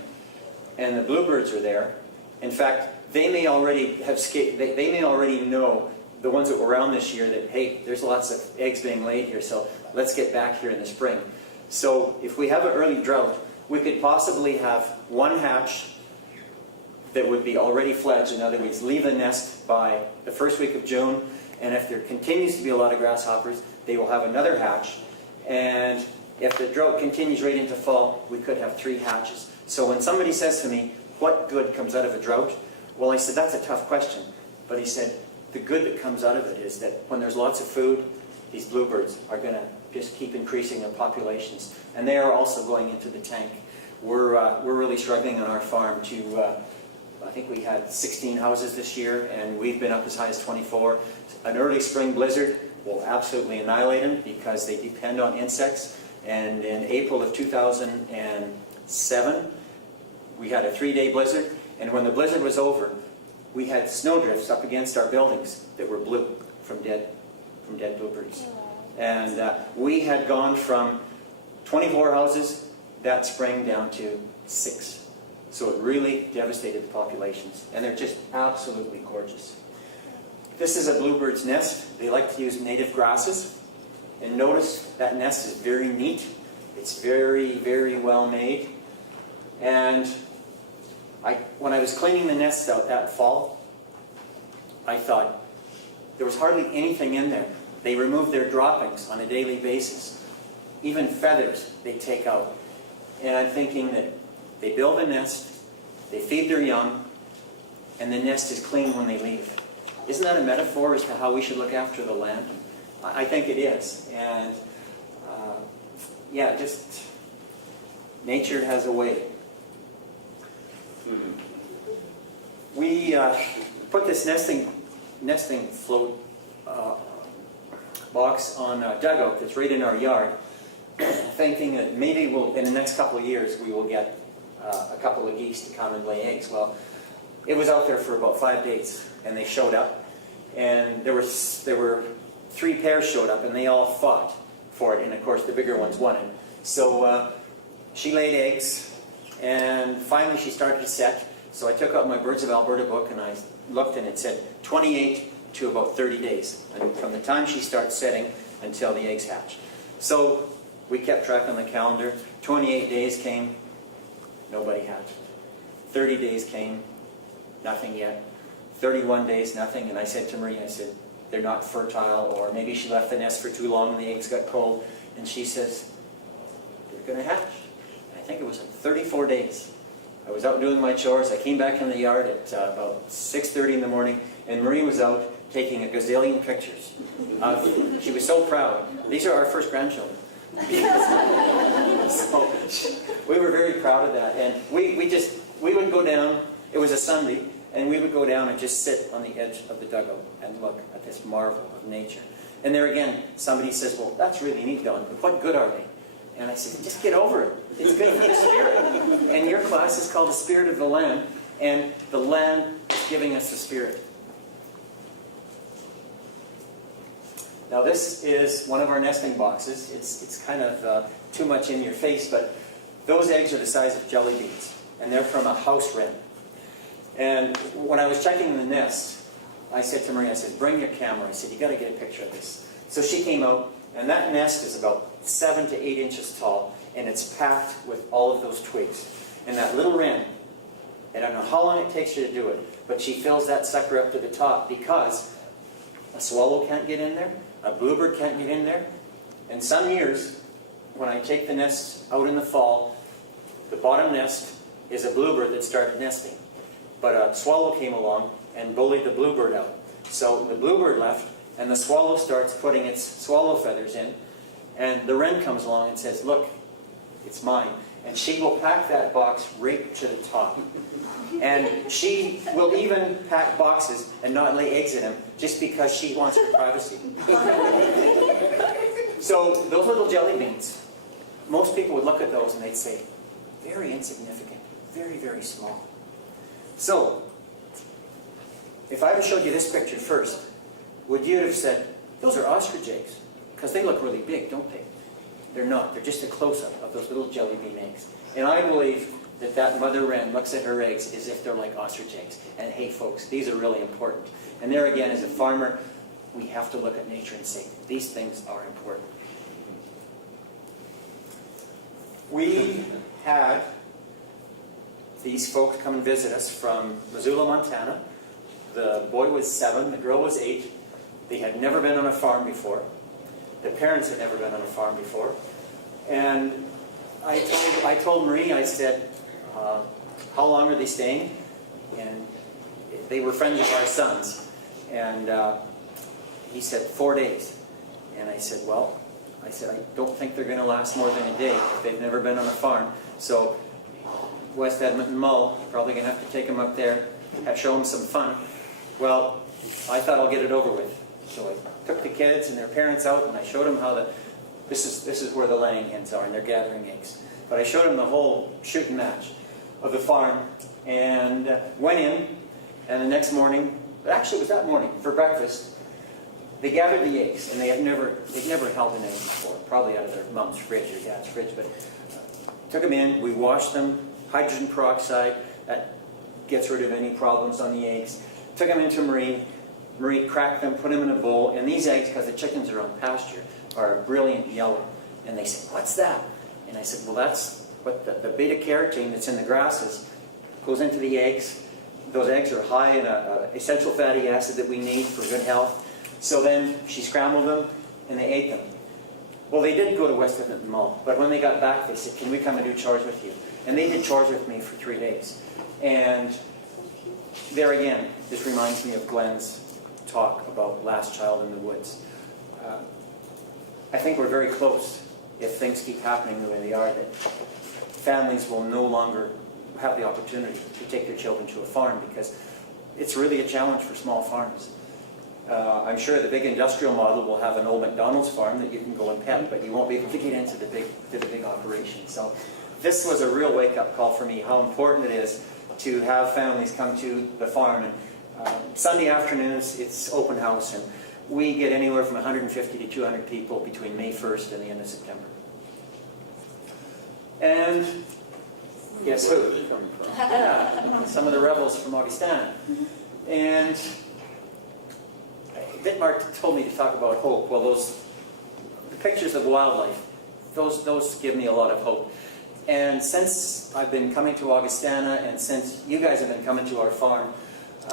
and the bluebirds are there, in fact, they may already have they may already know, the ones that were around this year, that hey, there's lots of eggs being laid here, so let's get back here in the spring. So if we have an early drought, we could possibly have one hatch that would be already fledged. In other words, leave the nest by the first week of June, and if there continues to be a lot of grasshoppers, they will have another hatch. And if the drought continues right into fall, we could have 3 hatches. So when somebody says to me, what good comes out of a drought? Well, I said, that's a tough question. But he said, the good that comes out of it is that when there's lots of food, these bluebirds are going to just keep increasing their populations. And they are also going into the tank. We're really struggling on our farm to, I think we had 16 houses this year, and we've been up as high as 24. An early spring blizzard will absolutely annihilate them because they depend on insects. And in April of 2007, we had a 3-day blizzard. And when the blizzard was over, we had snowdrifts up against our buildings that were blue from dead bluebirds. And we had gone from 24 houses that spring down to 6. So it really devastated the populations. And they're just absolutely gorgeous. This is a bluebird's nest. They like to use native grasses. And notice that nest is very neat. It's very, very well made. And when I was cleaning the nests out that fall, I thought, there was hardly anything in there. They remove their droppings on a daily basis. Even feathers they take out. And I'm thinking that they build a nest, they feed their young, and the nest is clean when they leave. Isn't that a metaphor as to how we should look after the land? I think it is. And yeah, just nature has a way. We put this nesting float box on a dugout that's right in our yard, thinking that maybe in the next couple of years we will get a couple of geese to come and lay eggs. Well, it was out there for about 5 days, and they showed up, and there were 3 pairs showed up, and they all fought for it, and of course the bigger ones won it. So she laid eggs, and finally she started to set. So I took out my Birds of Alberta book, and I looked, and it said 28 to about 30 days, and from the time she starts setting until the eggs hatch. So we kept track on the calendar. 28 days came, nobody hatched. 30 days came, nothing yet. 31 days, nothing. And I said to Marie, I said, they're not fertile, or maybe she left the nest for too long and the eggs got cold. And she says, they're going to hatch. And I think it was 34 days. I was out doing my chores. I came back in the yard at about 6:30 in the morning, and Marie was out taking a gazillion pictures. She was so proud. These are our first grandchildren. So we were very proud of that. And we would go down, it was a Sunday, and we would go down and just sit on the edge of the dugout and look at this marvel of nature. And there again, somebody says, well, that's really neat, Don, but what good are they? And I said, just get over it. It's good for the spirit. And your class is called the Spirit of the Land, and the land is giving us the spirit. Now this is one of our nesting boxes. It's kind of too much in your face, but those eggs are the size of jelly beans, and they're from a house wren. And when I was checking the nest, I said to Marie, I said, bring your camera. I said, you got to get a picture of this. So she came out, and that nest is about 7 to 8 inches tall, and it's packed with all of those twigs. And that little wren, I don't know how long it takes her to do it, but she fills that sucker up to the top because a swallow can't get in there, a bluebird can't get in there. And some years, when I take the nests out in the fall, the bottom nest is a bluebird that started nesting. But a swallow came along and bullied the bluebird out. So the bluebird left, and the swallow starts putting its swallow feathers in, and the wren comes along and says, look, it's mine. And she will pack that box right to the top. And she will even pack boxes and not lay eggs in them just because she wants her privacy. So those little jelly beans, most people would look at those and they'd say, very insignificant, very, very small. So, if I had showed you this picture first, would you have said, those are ostrich eggs? Because they look really big, don't they? They're not. They're just a close-up of those little jelly bean eggs. And I believe that that mother wren looks at her eggs as if they're like ostrich eggs. And hey, folks, these are really important. And there again, as a farmer, we have to look at nature and say, these things are important. We had these folks come and visit us from Missoula, Montana. The boy was 7, the girl was 8. They had never been on a farm before. The parents had never been on a farm before. And I told Marie, I said, how long are they staying? And they were friends of our son's. And he said, 4 days. And I said, well, I don't think they're going to last more than a day if they've never been on a farm. So West Edmonton Mull, probably going to have to take them up there, show them some fun. Well, I thought I'll get it over with. So I took the kids and their parents out, and I showed them how this is where the laying hens are, and they're gathering eggs. But I showed them the whole shooting match of the farm, and went in, and the next morning, actually it was that morning, for breakfast, they gathered the eggs, and they'd never held an egg before, probably out of their mom's fridge or dad's fridge, but took them in, we washed them, hydrogen peroxide, that gets rid of any problems on the eggs. Took them into Marie. Marie cracked them, put them in a bowl, and these eggs, because the chickens are on pasture, are a brilliant yellow. And they said, "What's that?" And I said, "Well, that's what the beta-carotene that's in the grasses goes into the eggs. Those eggs are high in a essential fatty acid that we need for good health." So then she scrambled them, and they ate them. Well, they did go to West Edmonton Mall, but when they got back, they said, "Can we come and do chores with you?" And they did chores with me for 3 days. And there again, this reminds me of Glenn's talk about Last Child in the Woods. I think we're very close, if things keep happening the way they are, that families will no longer have the opportunity to take their children to a farm, because it's really a challenge for small farms. I'm sure the big industrial model will have an old McDonald's farm that you can go and pet, but you won't be able to get into the big operation. So this was a real wake-up call for me, how important it is to have families come to the farm. And Sunday afternoons, it's open house, and we get anywhere from 150 to 200 people between May 1st and the end of September. And guess who? Yeah, some of the rebels from Augustana. And Dittmar told me to talk about hope. Well, the pictures of wildlife, those give me a lot of hope. And since I've been coming to Augustana, and since you guys have been coming to our farm,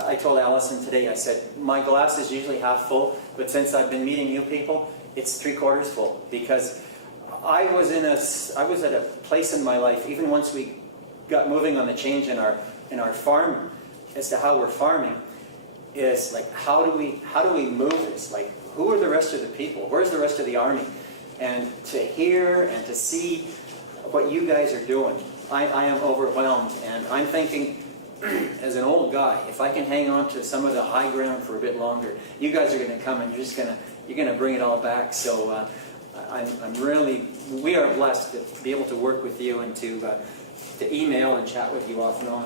I told Allison today, I said, my glass is usually half full, but since I've been meeting you people, it's 3/4 full. Because I was at a place in my life, even once we got moving on the change in our farm, as to how we're farming, is like, how do we move this? Like, who are the rest of the people? Where's the rest of the army? And to hear and to see what you guys are doing, I am overwhelmed. And I'm thinking, as an old guy, if I can hang on to some of the high ground for a bit longer, you guys are going to come and you're going to bring it all back. So we are blessed to be able to work with you and to email and chat with you off and on.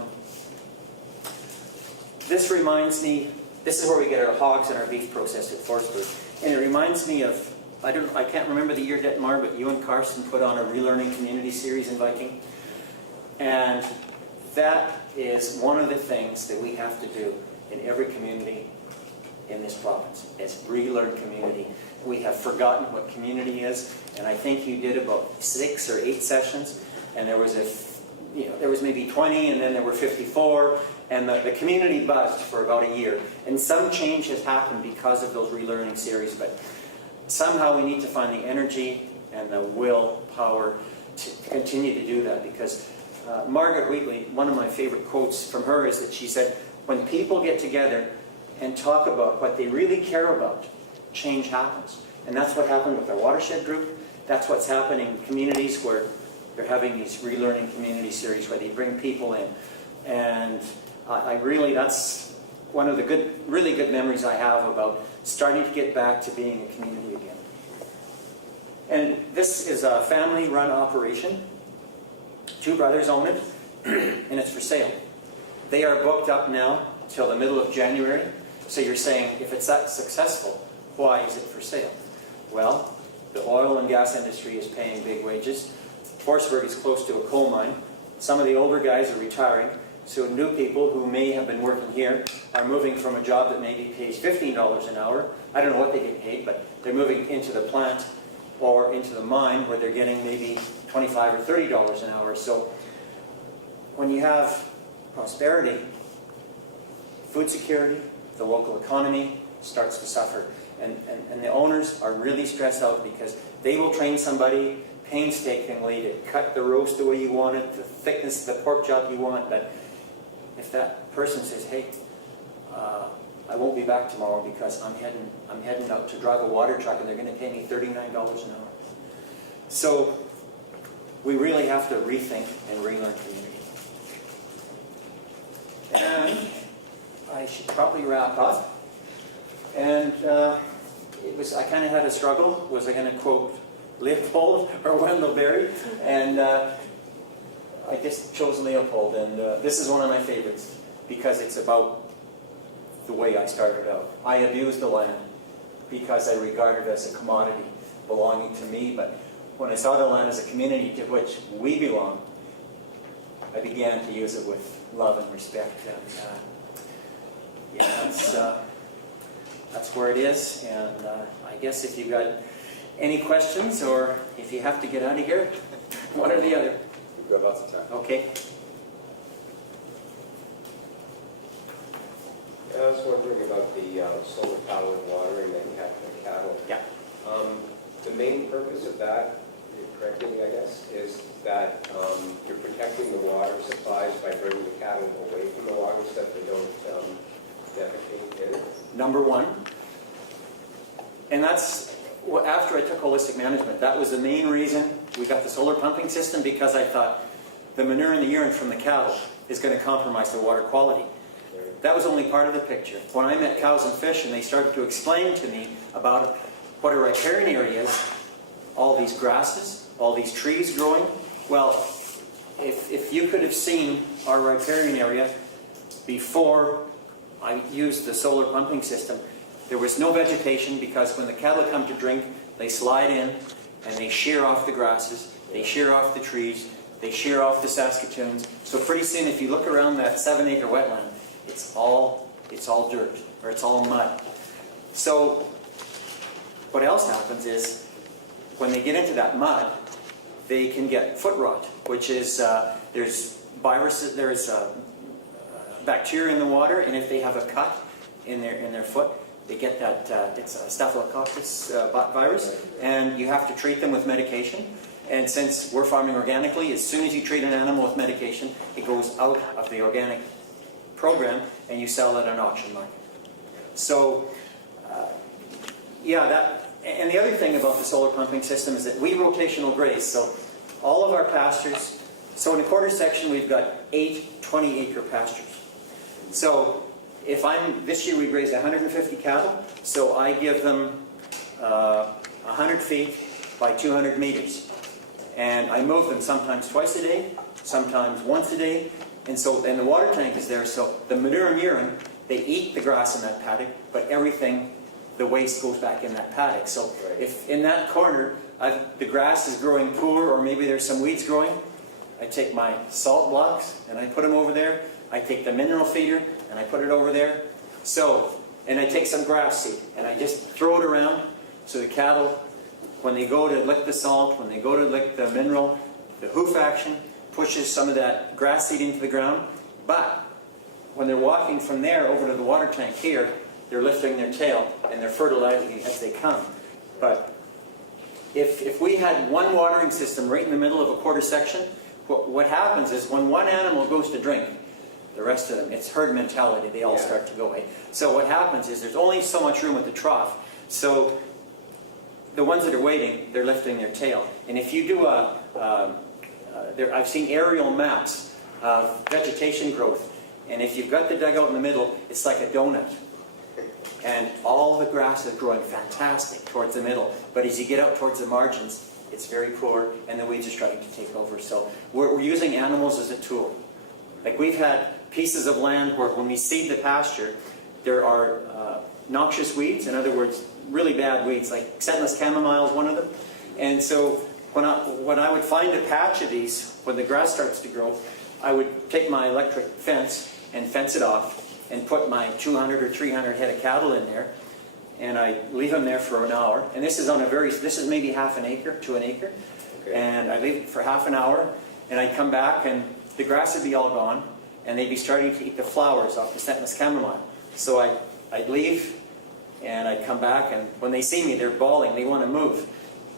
This reminds me, this is where we get our hogs and our beef processed at Forsberg. And it reminds me of, I can't remember the year, Dittmar, but you and Carson put on a relearning community series in Viking. And that is one of the things that we have to do in every community in this province, is relearn community. We have forgotten what community is, and I think you did about 6 or 8 sessions, and there was maybe 20, and then there were 54, and the community buzzed for about a year. And some change has happened because of those relearning series, but somehow we need to find the energy and the willpower to continue to do that, because Margaret Wheatley, one of my favorite quotes from her is that she said, when people get together and talk about what they really care about, change happens. And that's what happened with our watershed group. That's what's happening in communities where they're having these relearning community series where they bring people in. And that's one of the really good memories I have about starting to get back to being a community again. And this is a family-run operation. 2 brothers own it, and it's for sale. They are booked up now till the middle of January. So you're saying, if it's that successful, why is it for sale? Well, the oil and gas industry is paying big wages. Forsberg is close to a coal mine. Some of the older guys are retiring. So new people who may have been working here are moving from a job that maybe pays $15 an hour. I don't know what they get paid, but they're moving into the plant or into the mine where they're getting maybe $25 or $30 an hour. So when you have prosperity, food security, the local economy starts to suffer. And the owners are really stressed out because they will train somebody painstakingly to cut the roast the way you want it, the thickness of the pork chop you want. But if that person says, hey, I won't be back tomorrow because I'm heading out to drive a water truck and they're going to pay me $39 an hour. So we really have to rethink and relearn community. And I should probably wrap up. And I kind of had a struggle. Was I going to quote Leopold or Wendell Berry? And I just chose Leopold. And this is one of my favorites because it's about the way I started out. I abused the land because I regarded it as a commodity belonging to me. But when I saw the land as a community to which we belong, I began to use it with love and respect. And yeah, that's where it is. And I guess if you've got any questions, or if you have to get out of here, one or the other. We've got lots of time. Okay. I was wondering about the solar-powered watering that you have for the cattle. Yeah. The main purpose of that, correct me, I guess, is that you're protecting the water supplies by bringing the cattle away from the water so that they don't defecate in it. Number one. And that's, after I took holistic management, that was the main reason we got the solar pumping system, because I thought the manure and the urine from the cattle is going to compromise the water quality. That was only part of the picture. When I met Cows and Fish and they started to explain to me about what a riparian area is, all these grasses, all these trees growing, well, if you could have seen our riparian area before I used the solar pumping system, there was no vegetation, because when the cattle come to drink, they slide in and they shear off the grasses, they shear off the trees, they shear off the Saskatoons. So pretty soon, if you look around that 7-acre wetland, it's all dirt, or it's all mud. So what else happens is, when they get into that mud, they can get foot rot, which is, there's viruses, there's bacteria in the water, and if they have a cut in their foot, they get that, it's a staphylococcus virus, and you have to treat them with medication. And since we're farming organically, as soon as you treat an animal with medication, it goes out of the organic program, and you sell it at an auction market. So, yeah, that. And the other thing about the solar pumping system is that we rotational graze. So, all of our pastures. So, in a quarter section, we've got 8 20-acre pastures. So, this year we grazed 150 cattle. So I give them 100 feet by 200 meters, and I move them sometimes twice a day, sometimes once a day. And the water tank is there, so the manure and urine, they eat the grass in that paddock, but everything, the waste goes back in that paddock. So if in that corner, the grass is growing poor, or maybe there's some weeds growing, I take my salt blocks and I put them over there. I take the mineral feeder and I put it over there. So, and I take some grass seed and I just throw it around, so the cattle, when they go to lick the salt, when they go to lick the mineral, the hoof action pushes some of that grass seed into the ground. But when they're walking from there over to the water tank here, they're lifting their tail and they're fertilizing as they come. But if we had one watering system right in the middle of a quarter section, what happens is when one animal goes to drink, the rest of them, it's herd mentality, they all start to go away. So what happens is there's only so much room at the trough. So the ones that are waiting, they're lifting their tail. And if you do I've seen aerial maps of vegetation growth, and if you've got the dugout in the middle, it's like a donut. And all the grass is growing fantastic towards the middle. But as you get out towards the margins, it's very poor, and the weeds are starting to take over. So we're using animals as a tool. Like we've had pieces of land where when we seed the pasture, there are noxious weeds, in other words, really bad weeds, like scentless chamomile is one of them. And so when I would find a patch of these, when the grass starts to grow, I would take my electric fence and fence it off and put my 200 or 300 head of cattle in there, and I leave them there for an hour. And this is this is maybe half an acre to an acre. Okay. And I leave it for half an hour, and I'd come back and the grass would be all gone, and they'd be starting to eat the flowers off the scentless chamomile. So I'd leave, and I'd come back, and when they see me, they're bawling, they want to move.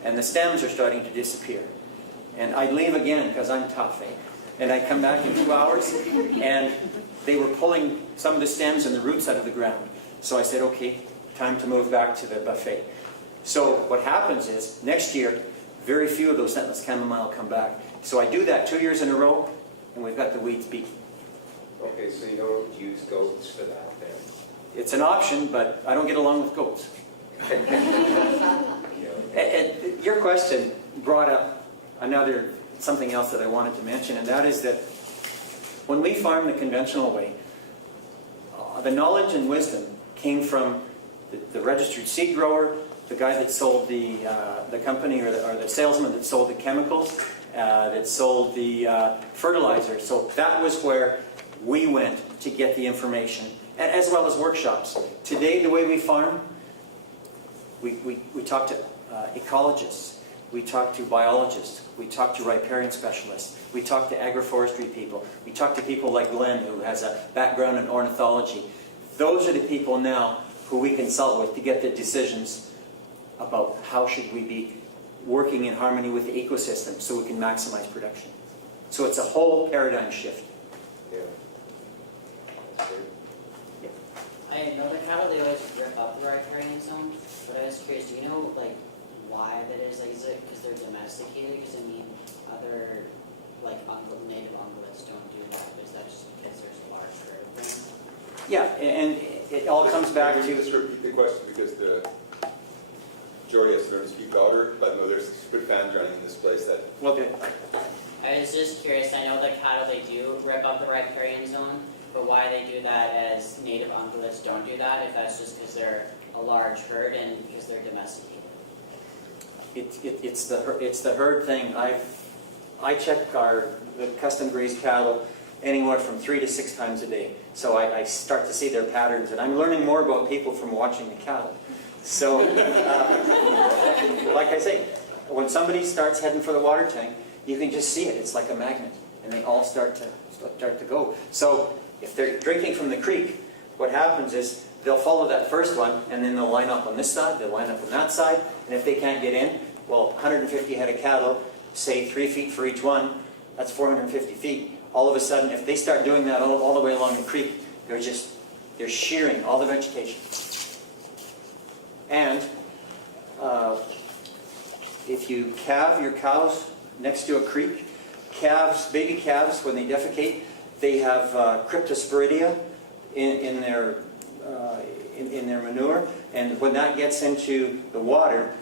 And the stems are starting to disappear. And I'd leave again, because I'm tough, eh? And I'd come back in 2 hours, and they were pulling some of the stems and the roots out of the ground. So I said, okay, time to move back to the buffet. So what happens is, next year, very few of those scentless chamomile come back. So I do that 2 years in a row, and we've got the weeds beat. Okay, so you don't use goats for that then? It's an option, but I don't get along with goats. Your question brought up something else that I wanted to mention, and that is that when we farm the conventional way, the knowledge and wisdom came from the registered seed grower, the guy that sold the company, or the salesman that sold the chemicals, that sold the fertilizer. So that was where we went to get the information, as well as workshops. Today, the way we farm, we talk to ecologists, we talk to biologists, we talk to riparian specialists, we talk to agroforestry people, we talk to people like Glenn, who has a background in ornithology. Those are the people now who we consult with to get the decisions about how should we be working in harmony with the ecosystem so we can maximize production. So it's a whole paradigm shift. Yeah. That's great. I know the cattle, they always rip up the riparian zone, but I was curious, do you know, like, why that is? Like, is it because they're domesticated? Because, I mean, other, like, native ungulates don't do that, but is that just because there's a large herd of them? Yeah, and it all comes back Can you to... just repeat the question, because the majority has to learn to speak louder, but no, there's good fans running in this place that... Okay. I was just curious, I know the cattle, they do rip up the riparian zone, but why they do that as native ungulates don't do that, if that's just because they're a large herd and because they're domesticated? It's the herd thing. I check the custom grazed cattle anywhere from 3 to 6 times a day. So I start to see their patterns, and I'm learning more about people from watching the cattle. So, like I say, when somebody starts heading for the water tank, you can just see it. It's like a magnet, and they all start to go. So if they're drinking from the creek, what happens is they'll follow that first one, and then they'll line up on this side, they'll line up on that side, and if they can't get in, well, 150 head of cattle, say 3 feet for each one, that's 450 feet. All of a sudden, if they start doing that all the way along the creek, they're shearing all the vegetation. And if you calve your cows next to a creek, baby calves, when they defecate, they have cryptosporidia in their manure, and when that gets into the water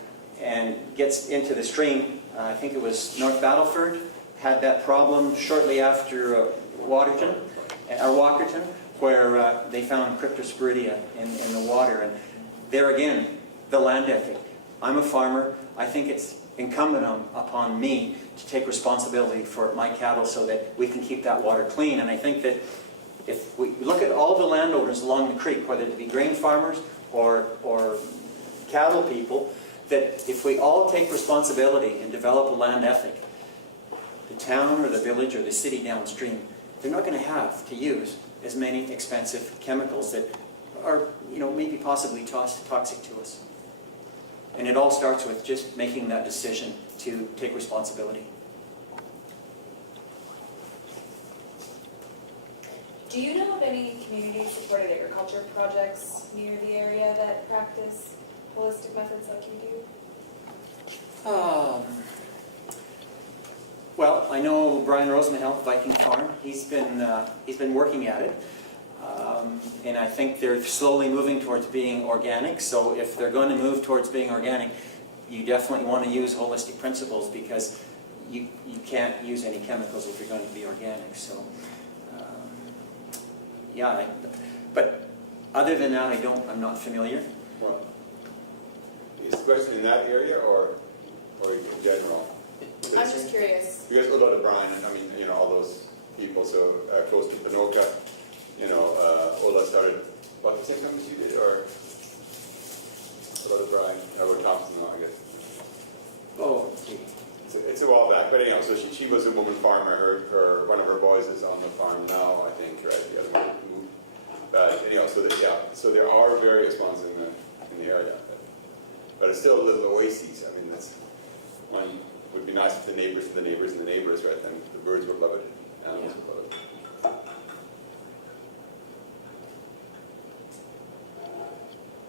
and gets into the stream, I think it was North Battleford had that problem shortly after Walkerton, where they found cryptosporidia in the water. And there again, the land ethic. I'm a farmer. I think it's incumbent upon me to take responsibility for my cattle so that we can keep that water clean. And I think that if we look at all the landowners along the creek, whether it be grain farmers or cattle people, that if we all take responsibility and develop a land ethic, the town or the village or the city downstream, they're not going to have to use as many expensive chemicals that are, maybe possibly toxic to us. And it all starts with just making that decision to take responsibility. Do you know of any community-supported agriculture projects near the area that practice holistic methods like you do? Well, I know Brian Rosenhelt, Viking Farm. He's been working at it, and I think they're slowly moving towards being organic. So if they're going to move towards being organic, you definitely want to use holistic principles, because you can't use any chemicals if you're going to be organic. So yeah, but other than that, I'm not familiar. Well, is the question in that area or in general? I'm just curious. You guys know about Brian, all those people, so close to Panoka, Ola started, about the same time as you did, or about Brian, about Thompson, I guess. Oh, gee. It's a while back, but anyhow, so she was a woman farmer. Her one of her boys is on the farm now, I think, right? The other one moved. But anyhow, so there are various ones in the area, but it's still a little oasis. That's one. Would be nice if the neighbors and the neighbors and the neighbors, right? Then the birds would love it, animals would love it.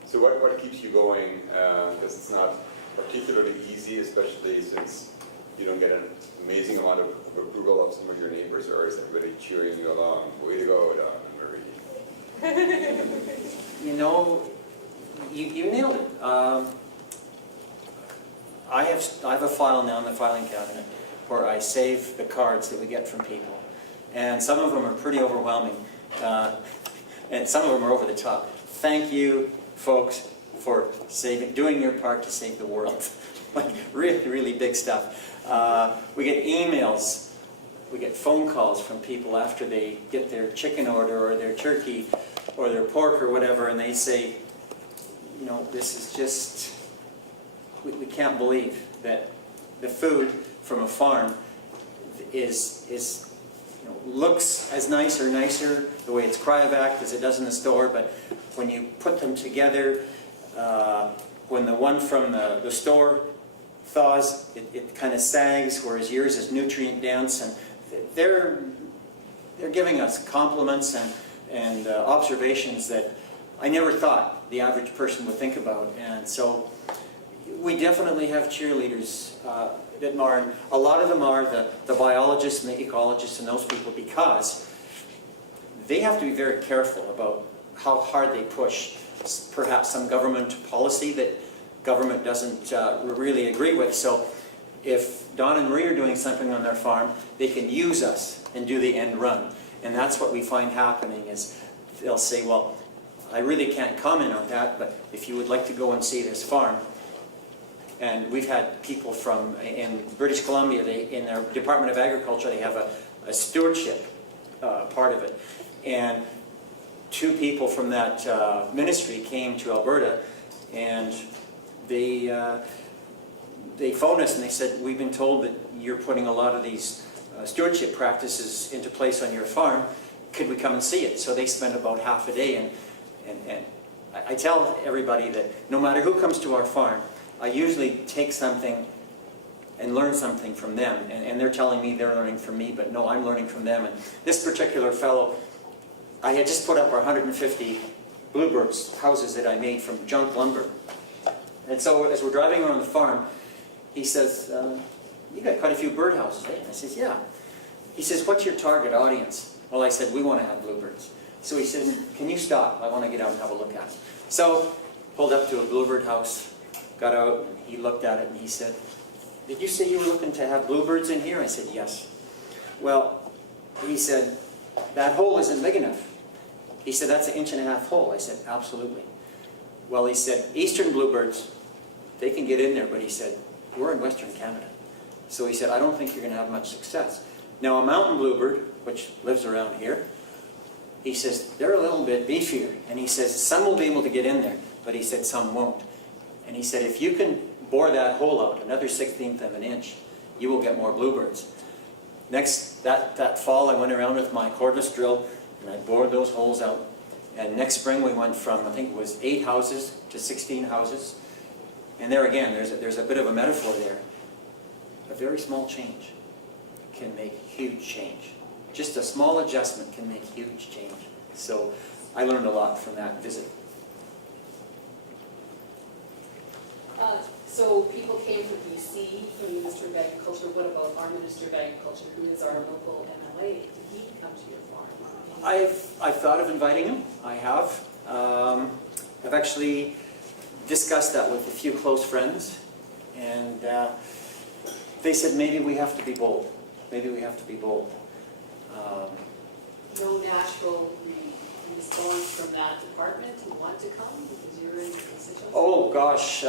So what keeps you going? Because it's not particularly easy, especially since you don't get an amazing amount of approval of some of your neighbors, or is everybody cheering you along? Way to go, Don. You nailed it. I have a file now in the filing cabinet where I save the cards that we get from people, and some of them are pretty overwhelming, and some of them are over the top. Thank you, folks, for doing your part to save the world. Like really, really big stuff. We get emails, we get phone calls from people after they get their chicken order or their turkey or their pork or whatever, and they say, you know, this is just, we can't believe that the food from a farm is you know, looks as nice or nicer the way it's cryovac as it does in the store, but when you put them together, when the one from the store thaws, it kind of sags, whereas yours is nutrient dense, and they're giving us compliments and observations that I never thought the average person would think about. And so we definitely have cheerleaders at Mar, and a lot of them are the biologists and the ecologists and those people, because they have to be very careful about how hard they push perhaps some government policy that government doesn't really agree with. So if Don and Marie are doing something on their farm, they can use us and do the end run. And that's what we find happening is they'll say, well, I really can't comment on that, but if you would like to go and see this farm. And we've had people from, in British Columbia, in their Department of Agriculture, they have a stewardship part of it. And 2 people from that ministry came to Alberta, and they phoned us and they said, we've been told that you're putting a lot of these stewardship practices into place on your farm. Could we come and see it? So they spent about half a day, and I tell everybody that no matter who comes to our farm, I usually take something and learn something from them. And they're telling me they're learning from me, but no, I'm learning from them. And this particular fellow, I had just put up our 150 bluebirds houses that I made from junk lumber. And so as we're driving around the farm, he says, you got quite a few birdhouses, eh? I says, yeah. He says, what's your target audience? Well, I said, we want to have bluebirds. So he said, can you stop? I want to get out and have a look at it. So, pulled up to a bluebird house, got out, and he looked at it and he said, did you say you were looking to have bluebirds in here? I said, yes. Well, he said, that hole isn't big enough. He said, that's an 1.5 inch hole. I said, absolutely. Well, he said, eastern bluebirds, they can get in there, but he said, we're in Western Canada. So he said, I don't think you're going to have much success. Now, a mountain bluebird, which lives around here, he says, they're a little bit beefier. And he says, some will be able to get in there, but he said, some won't. And he said, if you can bore that hole out, another 1/16 of an inch, you will get more bluebirds. Next, that fall, I went around with my cordless drill, and I bored those holes out. And next spring, we went from, I think it was 8 houses to 16 houses. And there again, there's a bit of a metaphor there. A very small change can make huge change. Just a small adjustment can make huge change. So I learned a lot from that visit. So people came from BC, from the Minister of Agriculture. What about our Minister of Agriculture, who is our local MLA? Did he come to your farm? I've thought of inviting him. I have. I've actually discussed that with a few close friends, and they said maybe we have to be bold. Maybe we have to be bold. No natural response from that department to want to come because you're in the constituency? Oh gosh,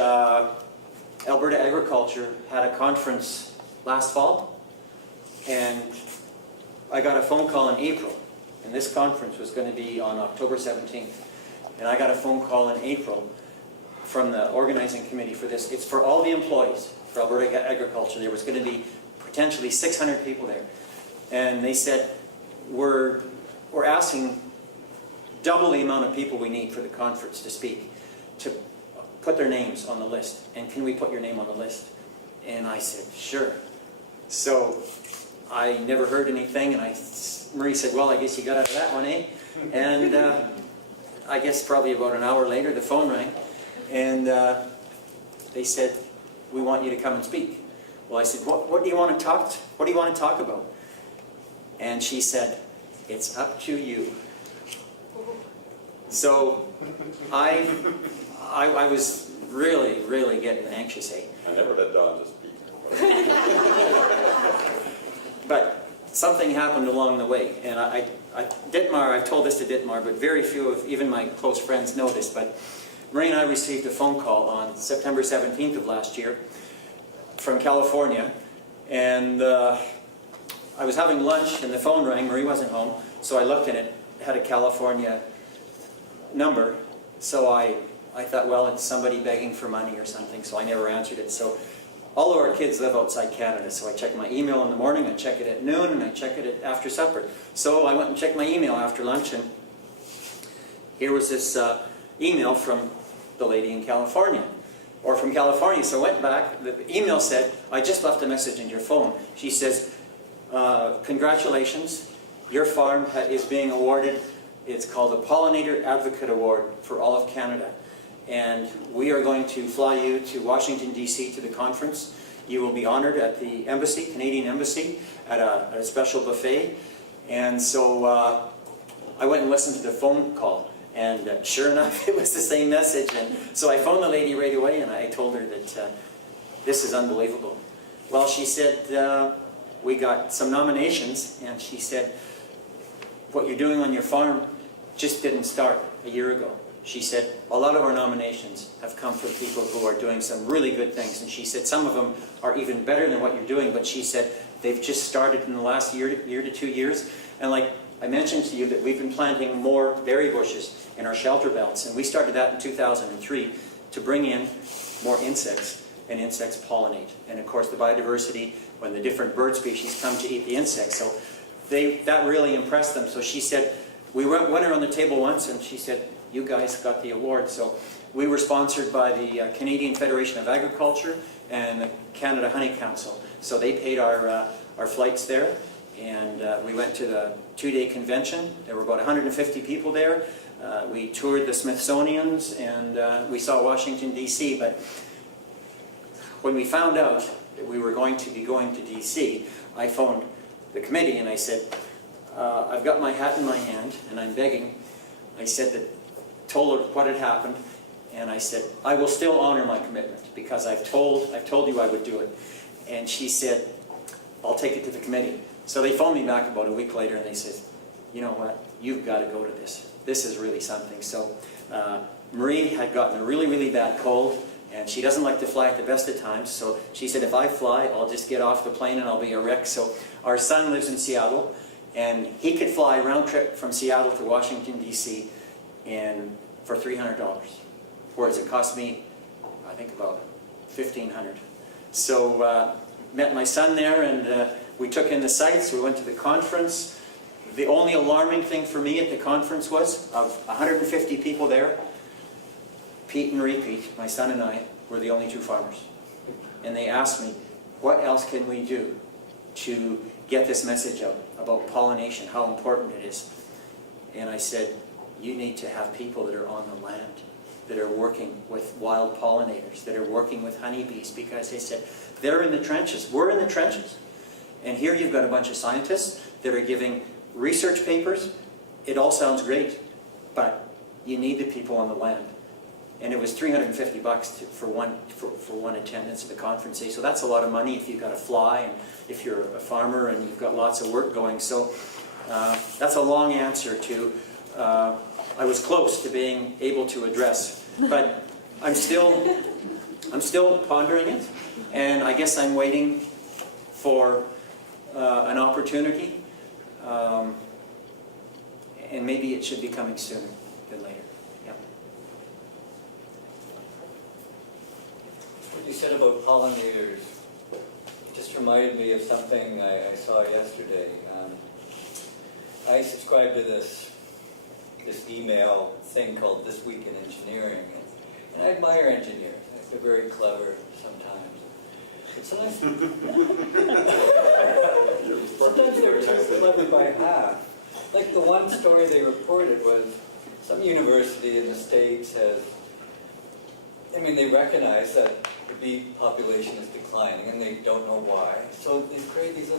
Alberta Agriculture had a conference last fall, and I got a phone call in April, and this conference was going to be on October 17th. And I got a phone call in April from the organizing committee for this. It's for all the employees for Alberta Agriculture. There was going to be potentially 600 people there. And they said, we're asking double the amount of people we need for the conference to speak, to put their names on the list. And can we put your name on the list? And I said, sure. So I never heard anything, and Marie said, well, I guess you got out of that one, eh? And I guess probably about an hour later, the phone rang, and they said, we want you to come and speak. Well, I said, what do you want to talk? What do you want to talk about? And she said, it's up to you. So I was really, really getting anxious, eh? I never let Don just speak. But something happened along the way, and Ditmar, I've told this to Ditmar, but very few of even my close friends know this, but Marie and I received a phone call on September 17th of last year from California, And I was having lunch and the phone rang. Marie wasn't home, so I looked and it had a California number. So I thought, well, it's somebody begging for money or something, so I never answered it. So all of our kids live outside Canada, so I check my email in the morning, I check it at noon, and I check it after supper. So I went and checked my email after lunch, and here was this email from the lady in California, or from California. So I went back, the email said, I just left a message in your phone. She says, congratulations, your farm is being awarded, it's called the Pollinator Advocate Award for all of Canada. And we are going to fly you to Washington, D.C. to the conference. You will be honored at the embassy, Canadian Embassy, at a special buffet. And so I went and listened to the phone call. And sure enough, it was the same message. And so I phoned the lady right away and I told her that this is unbelievable. Well, she said, we got some nominations. And she said, what you're doing on your farm just didn't start a year ago. She said, a lot of our nominations have come from people who are doing some really good things. And she said, some of them are even better than what you're doing. But she said, they've just started in the last year to 2 years. And like I mentioned to you that we've been planting more berry bushes in our shelter belts. And we started that in 2003 to bring in more insects, and insects pollinate. And of course the biodiversity, when the different bird species come to eat the insects. So that really impressed them. So she said, we went around the table once and she said, you guys got the award. So we were sponsored by the Canadian Federation of Agriculture and the Canada Honey Council. So they paid our flights there, and we went to the 2-day convention. There were about 150 people there. We toured the Smithsonian's and we saw Washington, D.C. But when we found out that we were going to be going to D.C., I phoned the committee and I said, I've got my hat in my hand and I'm begging. I said that, told her what had happened, and I said, I will still honor my commitment because I've told you I would do it. And she said, I'll take it to the committee. So they phoned me back about a week later and they said, you know what, you've got to go to this. This is really something. So Marie had gotten a really, really bad cold, and she doesn't like to fly at the best of times. So she said, if I fly, I'll just get off the plane and I'll be a wreck. So our son lives in Seattle, and he could fly round trip from Seattle to Washington, D.C. and for $300, whereas it cost me, I think, about $1,500. So met my son there, and we took in the sights. We went to the conference. The only alarming thing for me at the conference was, of 150 people there, Pete and Repeat, my son and I, were the only 2 farmers. And they asked me, what else can we do to get this message out about pollination, how important it is? And I said, you need to have people that are on the land, that are working with wild pollinators, that are working with honeybees, because they said, they're in the trenches, we're in the trenches. And here you've got a bunch of scientists that are giving research papers. It all sounds great, but you need the people on the land. And it was $350 for one attendance at the conference day. So that's a lot of money if you've got to fly, and if you're a farmer and you've got lots of work going. So that's a long answer to, I was close to being able to address, but I'm still pondering it, and I guess I'm waiting for an opportunity, and maybe it should be coming sooner than later. Yep. What you said about pollinators just reminded me of something I saw yesterday. I subscribe to this email thing called This Week in Engineering, and I admire engineers. They're very clever sometimes. But sometimes they're too clever by half. Like the one story they reported was some university in the States has, they recognize that the bee population is declining and they don't know why. So they create these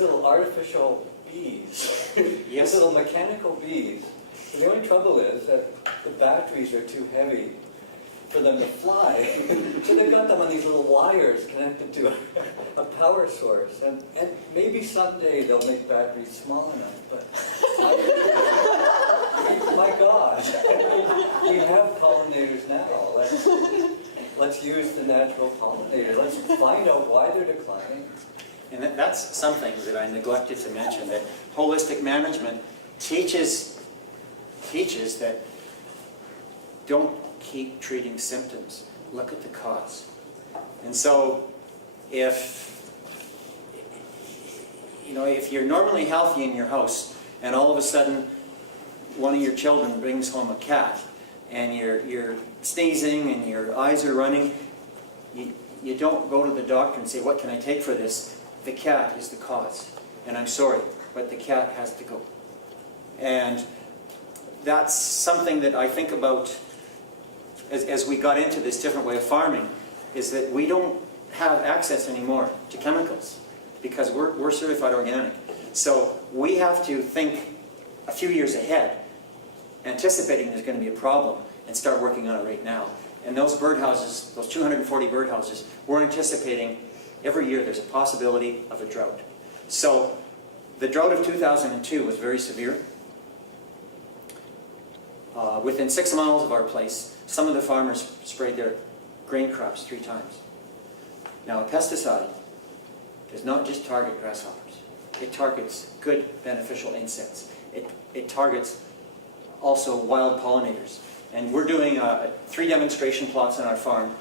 little artificial bees, Yes. these little mechanical bees. And the only trouble is that the batteries are too heavy for them to fly. So they've got them on these little wires connected to a power source. And maybe someday they'll make batteries small enough, but my God, we have pollinators now. let's use the natural pollinator. Let's find out why they're declining. And that's something that I neglected to mention, that holistic management teaches that don't keep treating symptoms. Look at the cause. And so if you're normally healthy in your house and all of a sudden one of your children brings home a cat and you're sneezing and your eyes are running, you don't go to the doctor and say, what can I take for this? The cat is the cause. And I'm sorry, but the cat has to go. And that's something that I think about as we got into this different way of farming, is that we don't have access anymore to chemicals because we're certified organic. So we have to think a few years ahead, anticipating there's going to be a problem, and start working on it right now. And those birdhouses, those 240 birdhouses, we're anticipating every year there's a possibility of a drought. So the drought of 2002 was very severe. Within 6 miles of our place, some of the farmers sprayed their grain crops 3 times. Now, a pesticide does not just target grasshoppers. It targets good beneficial insects. It targets also wild pollinators. And we're doing 3 demonstration plots on our farm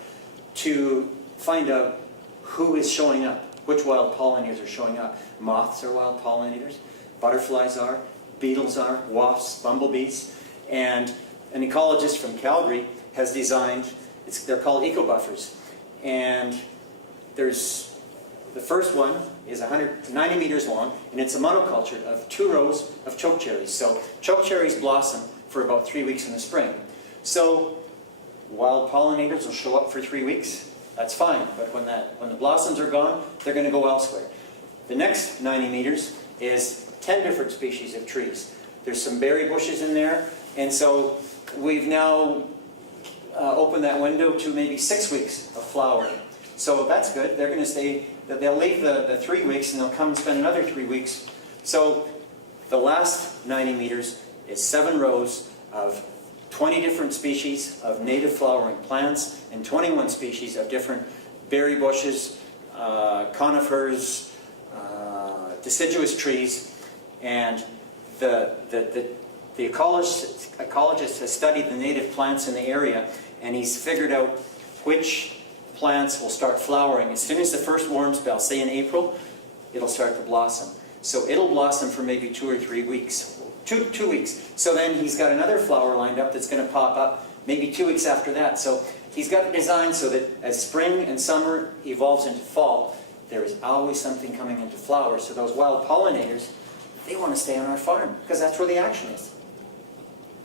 to find out who is showing up, which wild pollinators are showing up. Moths are wild pollinators, butterflies are, beetles are, wasps, bumblebees. And an ecologist from Calgary has designed, they're called eco-buffers. And there's, the first one is 190 meters long, and it's a monoculture of 2 rows of chokecherries. So chokecherries blossom for about 3 weeks in the spring. So wild pollinators will show up for 3 weeks. That's fine, but when the blossoms are gone, they're going to go elsewhere. The next 90 meters is 10 different species of trees. There's some berry bushes in there, and so we've now opened that window to maybe 6 weeks of flowering. So that's good. They're going to stay, they'll leave the 3 weeks and they'll come and spend another 3 weeks. So the last 90 meters is 7 rows of 20 different species of native flowering plants and 21 species of different berry bushes, conifers, deciduous trees. And the ecologist has studied the native plants in the area, and he's figured out which plants will start flowering. As soon as the first warm spell, say in April, it'll start to blossom. So it'll blossom for maybe 2 or 3 weeks. 2 weeks. So then he's got another flower lined up that's going to pop up maybe 2 weeks after that. So he's got it designed so that as spring and summer evolves into fall, there is always something coming into flower. So those wild pollinators, they want to stay on our farm because that's where the action is.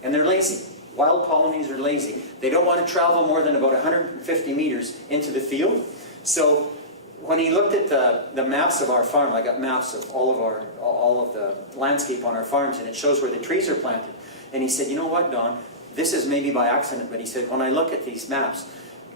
And they're lazy. Wild pollinators are lazy. They don't want to travel more than about 150 meters into the field. So when he looked at the maps of our farm, I got maps of all of the landscape on our farms, and it shows where the trees are planted. And he said, you know what, Don, this is maybe by accident, but he said, when I look at these maps,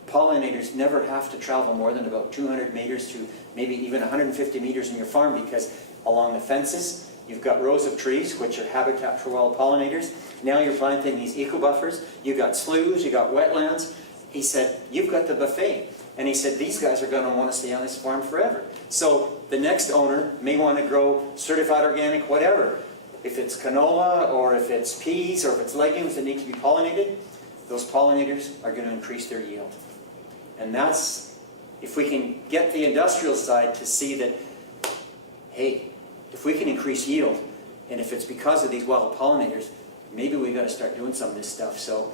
pollinators never have to travel more than about 200 meters to maybe even 150 meters in your farm, because along the fences, you've got rows of trees, which are habitat for wild pollinators. Now you're planting these eco-buffers. You've got sloughs, you've got wetlands. He said, you've got the buffet. And he said, these guys are going to want to stay on this farm forever. So the next owner may want to grow certified organic whatever. If it's canola, or if it's peas, or if it's legumes that need to be pollinated, those pollinators are going to increase their yield. And that's, if we can get the industrial side to see that, hey, if we can increase yield, and if it's because of these wild pollinators, maybe we've got to start doing some of this stuff. So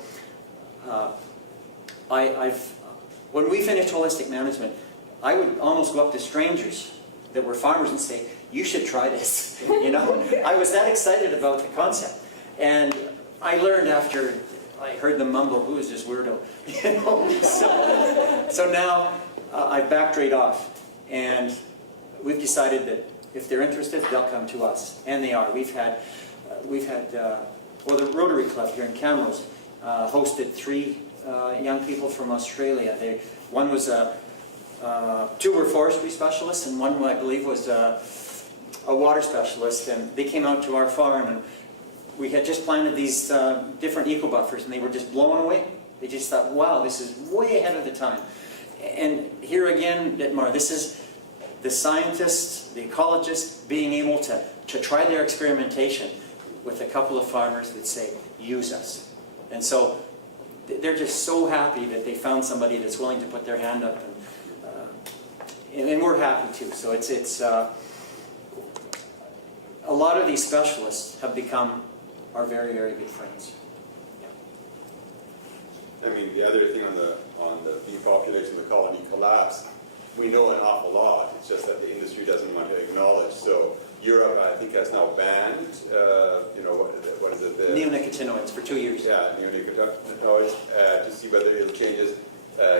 when we finished holistic management, I would almost go up to strangers that were farmers and say, you should try this. You know, I was that excited about the concept. And I learned after I heard them mumble, who is this weirdo? You know? So now I've backed right off. And we've decided that if they're interested, they'll come to us. And they are. We've had the Rotary Club here in Camrose hosted 3 young people from Australia. One was 2 were forestry specialists, and one, I believe, was a water specialist. And they came out to our farm, and we had just planted these different eco-buffers, and they were just blown away. They just thought, wow, this is way ahead of the time. And here again, Ditmar, this is the scientists, the ecologists being able to try their experimentation with a couple of farmers that say, use us. And so they're just so happy that they found somebody that's willing to put their hand up, and we're happy too. So it's a lot of these specialists have become our very, very good friends. I mean, the other thing on the bee population, the colony collapse, we know an awful lot. It's just that the industry doesn't want to acknowledge. So Europe, I think, has now banned, what is it? Neonicotinoids for 2 years. Yeah, neonicotinoids, to see whether it'll changes.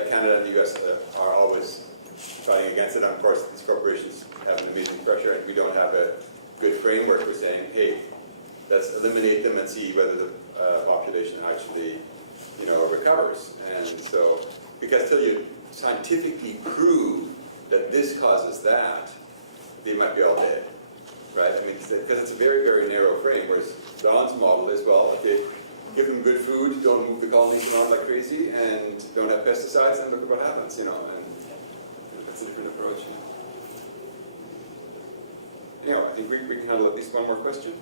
Canada and the US are always fighting against it. And of course, these corporations have an amazing pressure, and we don't have a good framework for saying, hey, let's eliminate them and see whether the population actually, recovers. And so, because till you scientifically prove that this causes that, they might be all dead, right? I mean, because it's a very, very narrow frame, whereas Don's model is, well, okay, give them good food, don't move the colonies around like crazy, and don't have pesticides, and look at what happens, and that's a different approach. Anyhow, I think we can handle at least one more question.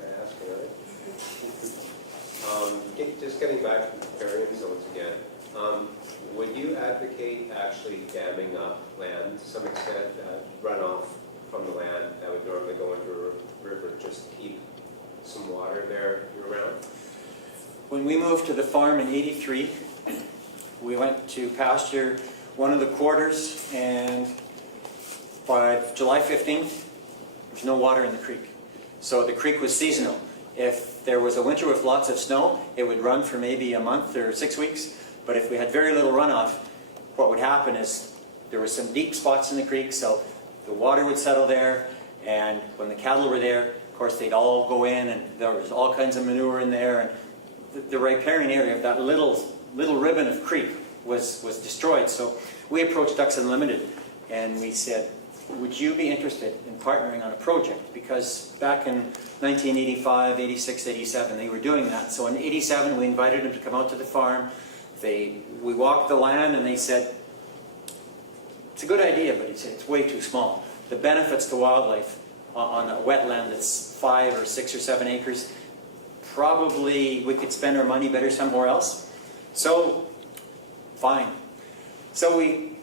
Can I ask another? Just getting back to the riparian zones again, would you advocate actually damming up land to some extent, runoff from the land that would normally go into a river, just to keep some water there year-round? When we moved to the farm in '83, we went to pasture one of the quarters, and by July 15th, there's no water in the creek. So the creek was seasonal. If there was a winter with lots of snow, it would run for maybe a month or 6 weeks. But if we had very little runoff, what would happen is there were some deep spots in the creek, so the water would settle there, and when the cattle were there, of course, they'd all go in, and there was all kinds of manure in there, and the riparian area of that little ribbon of creek was destroyed. So we approached Ducks Unlimited, and we said, would you be interested in partnering on a project? Because back in 1985, 86, 87, they were doing that. So in 87, we invited them to come out to the farm. We walked the land, and they said, it's a good idea, but he said, it's way too small. The benefits to wildlife on a wetland that's 5 or 6 or 7 acres, probably we could spend our money better somewhere else. So, fine. So we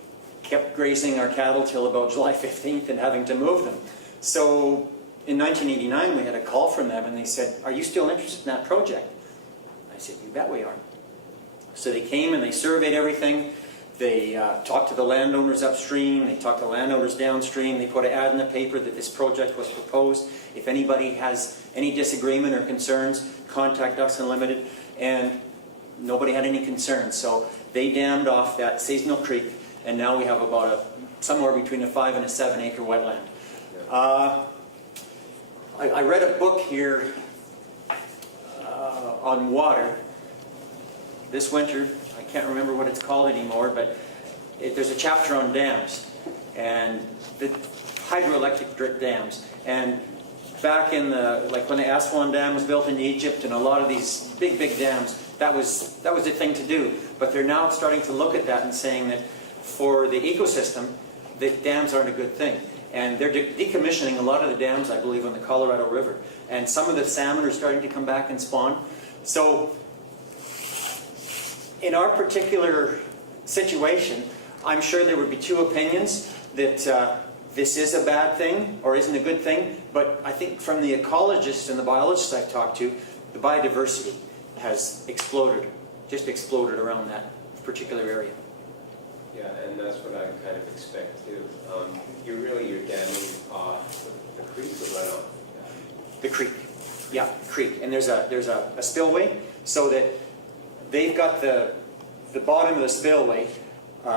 kept grazing our cattle till about July 15th and having to move them. So in 1989, we had a call from them, and they said, are you still interested in that project? I said, you bet we are. So they came and they surveyed everything. They talked to the landowners upstream, they talked to landowners downstream, they put an ad in the paper that this project was proposed. If anybody has any disagreement or concerns, contact Ducks Unlimited, and nobody had any concerns. So they dammed off that seasonal creek, and now we have about somewhere between a 5 and a 7 acre wetland. I read a book here on water this winter. I can't remember what it's called anymore, but there's a chapter on dams and the hydroelectric dams. And back in when the Aswan Dam was built in Egypt, and a lot of these big dams, that was the thing to do. But they're now starting to look at that and saying that for the ecosystem, the dams aren't a good thing. And they're decommissioning a lot of the dams, I believe, on the Colorado River. And some of the salmon are starting to come back and spawn. So in our particular situation, I'm sure there would be two opinions, that this is a bad thing or isn't a good thing. But I think from the ecologists and the biologists I've talked to, the biodiversity has exploded, just exploded around that particular area. Yeah, and that's what I kind of expect too. You're damming off the creek or runoff? The creek, yeah, the creek. And there's a spillway, so that they've got the bottom of the spillway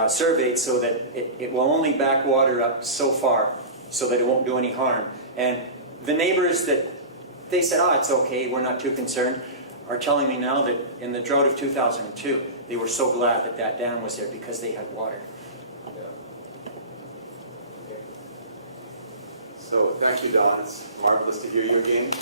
surveyed so that it will only back water up so far, so that it won't do any harm. And the neighbors that they said, it's okay, we're not too concerned, are telling me now that in the drought of 2002, they were so glad that that dam was there because they had water. Yeah. Okay. So thank you, Don. It's marvelous to hear you again.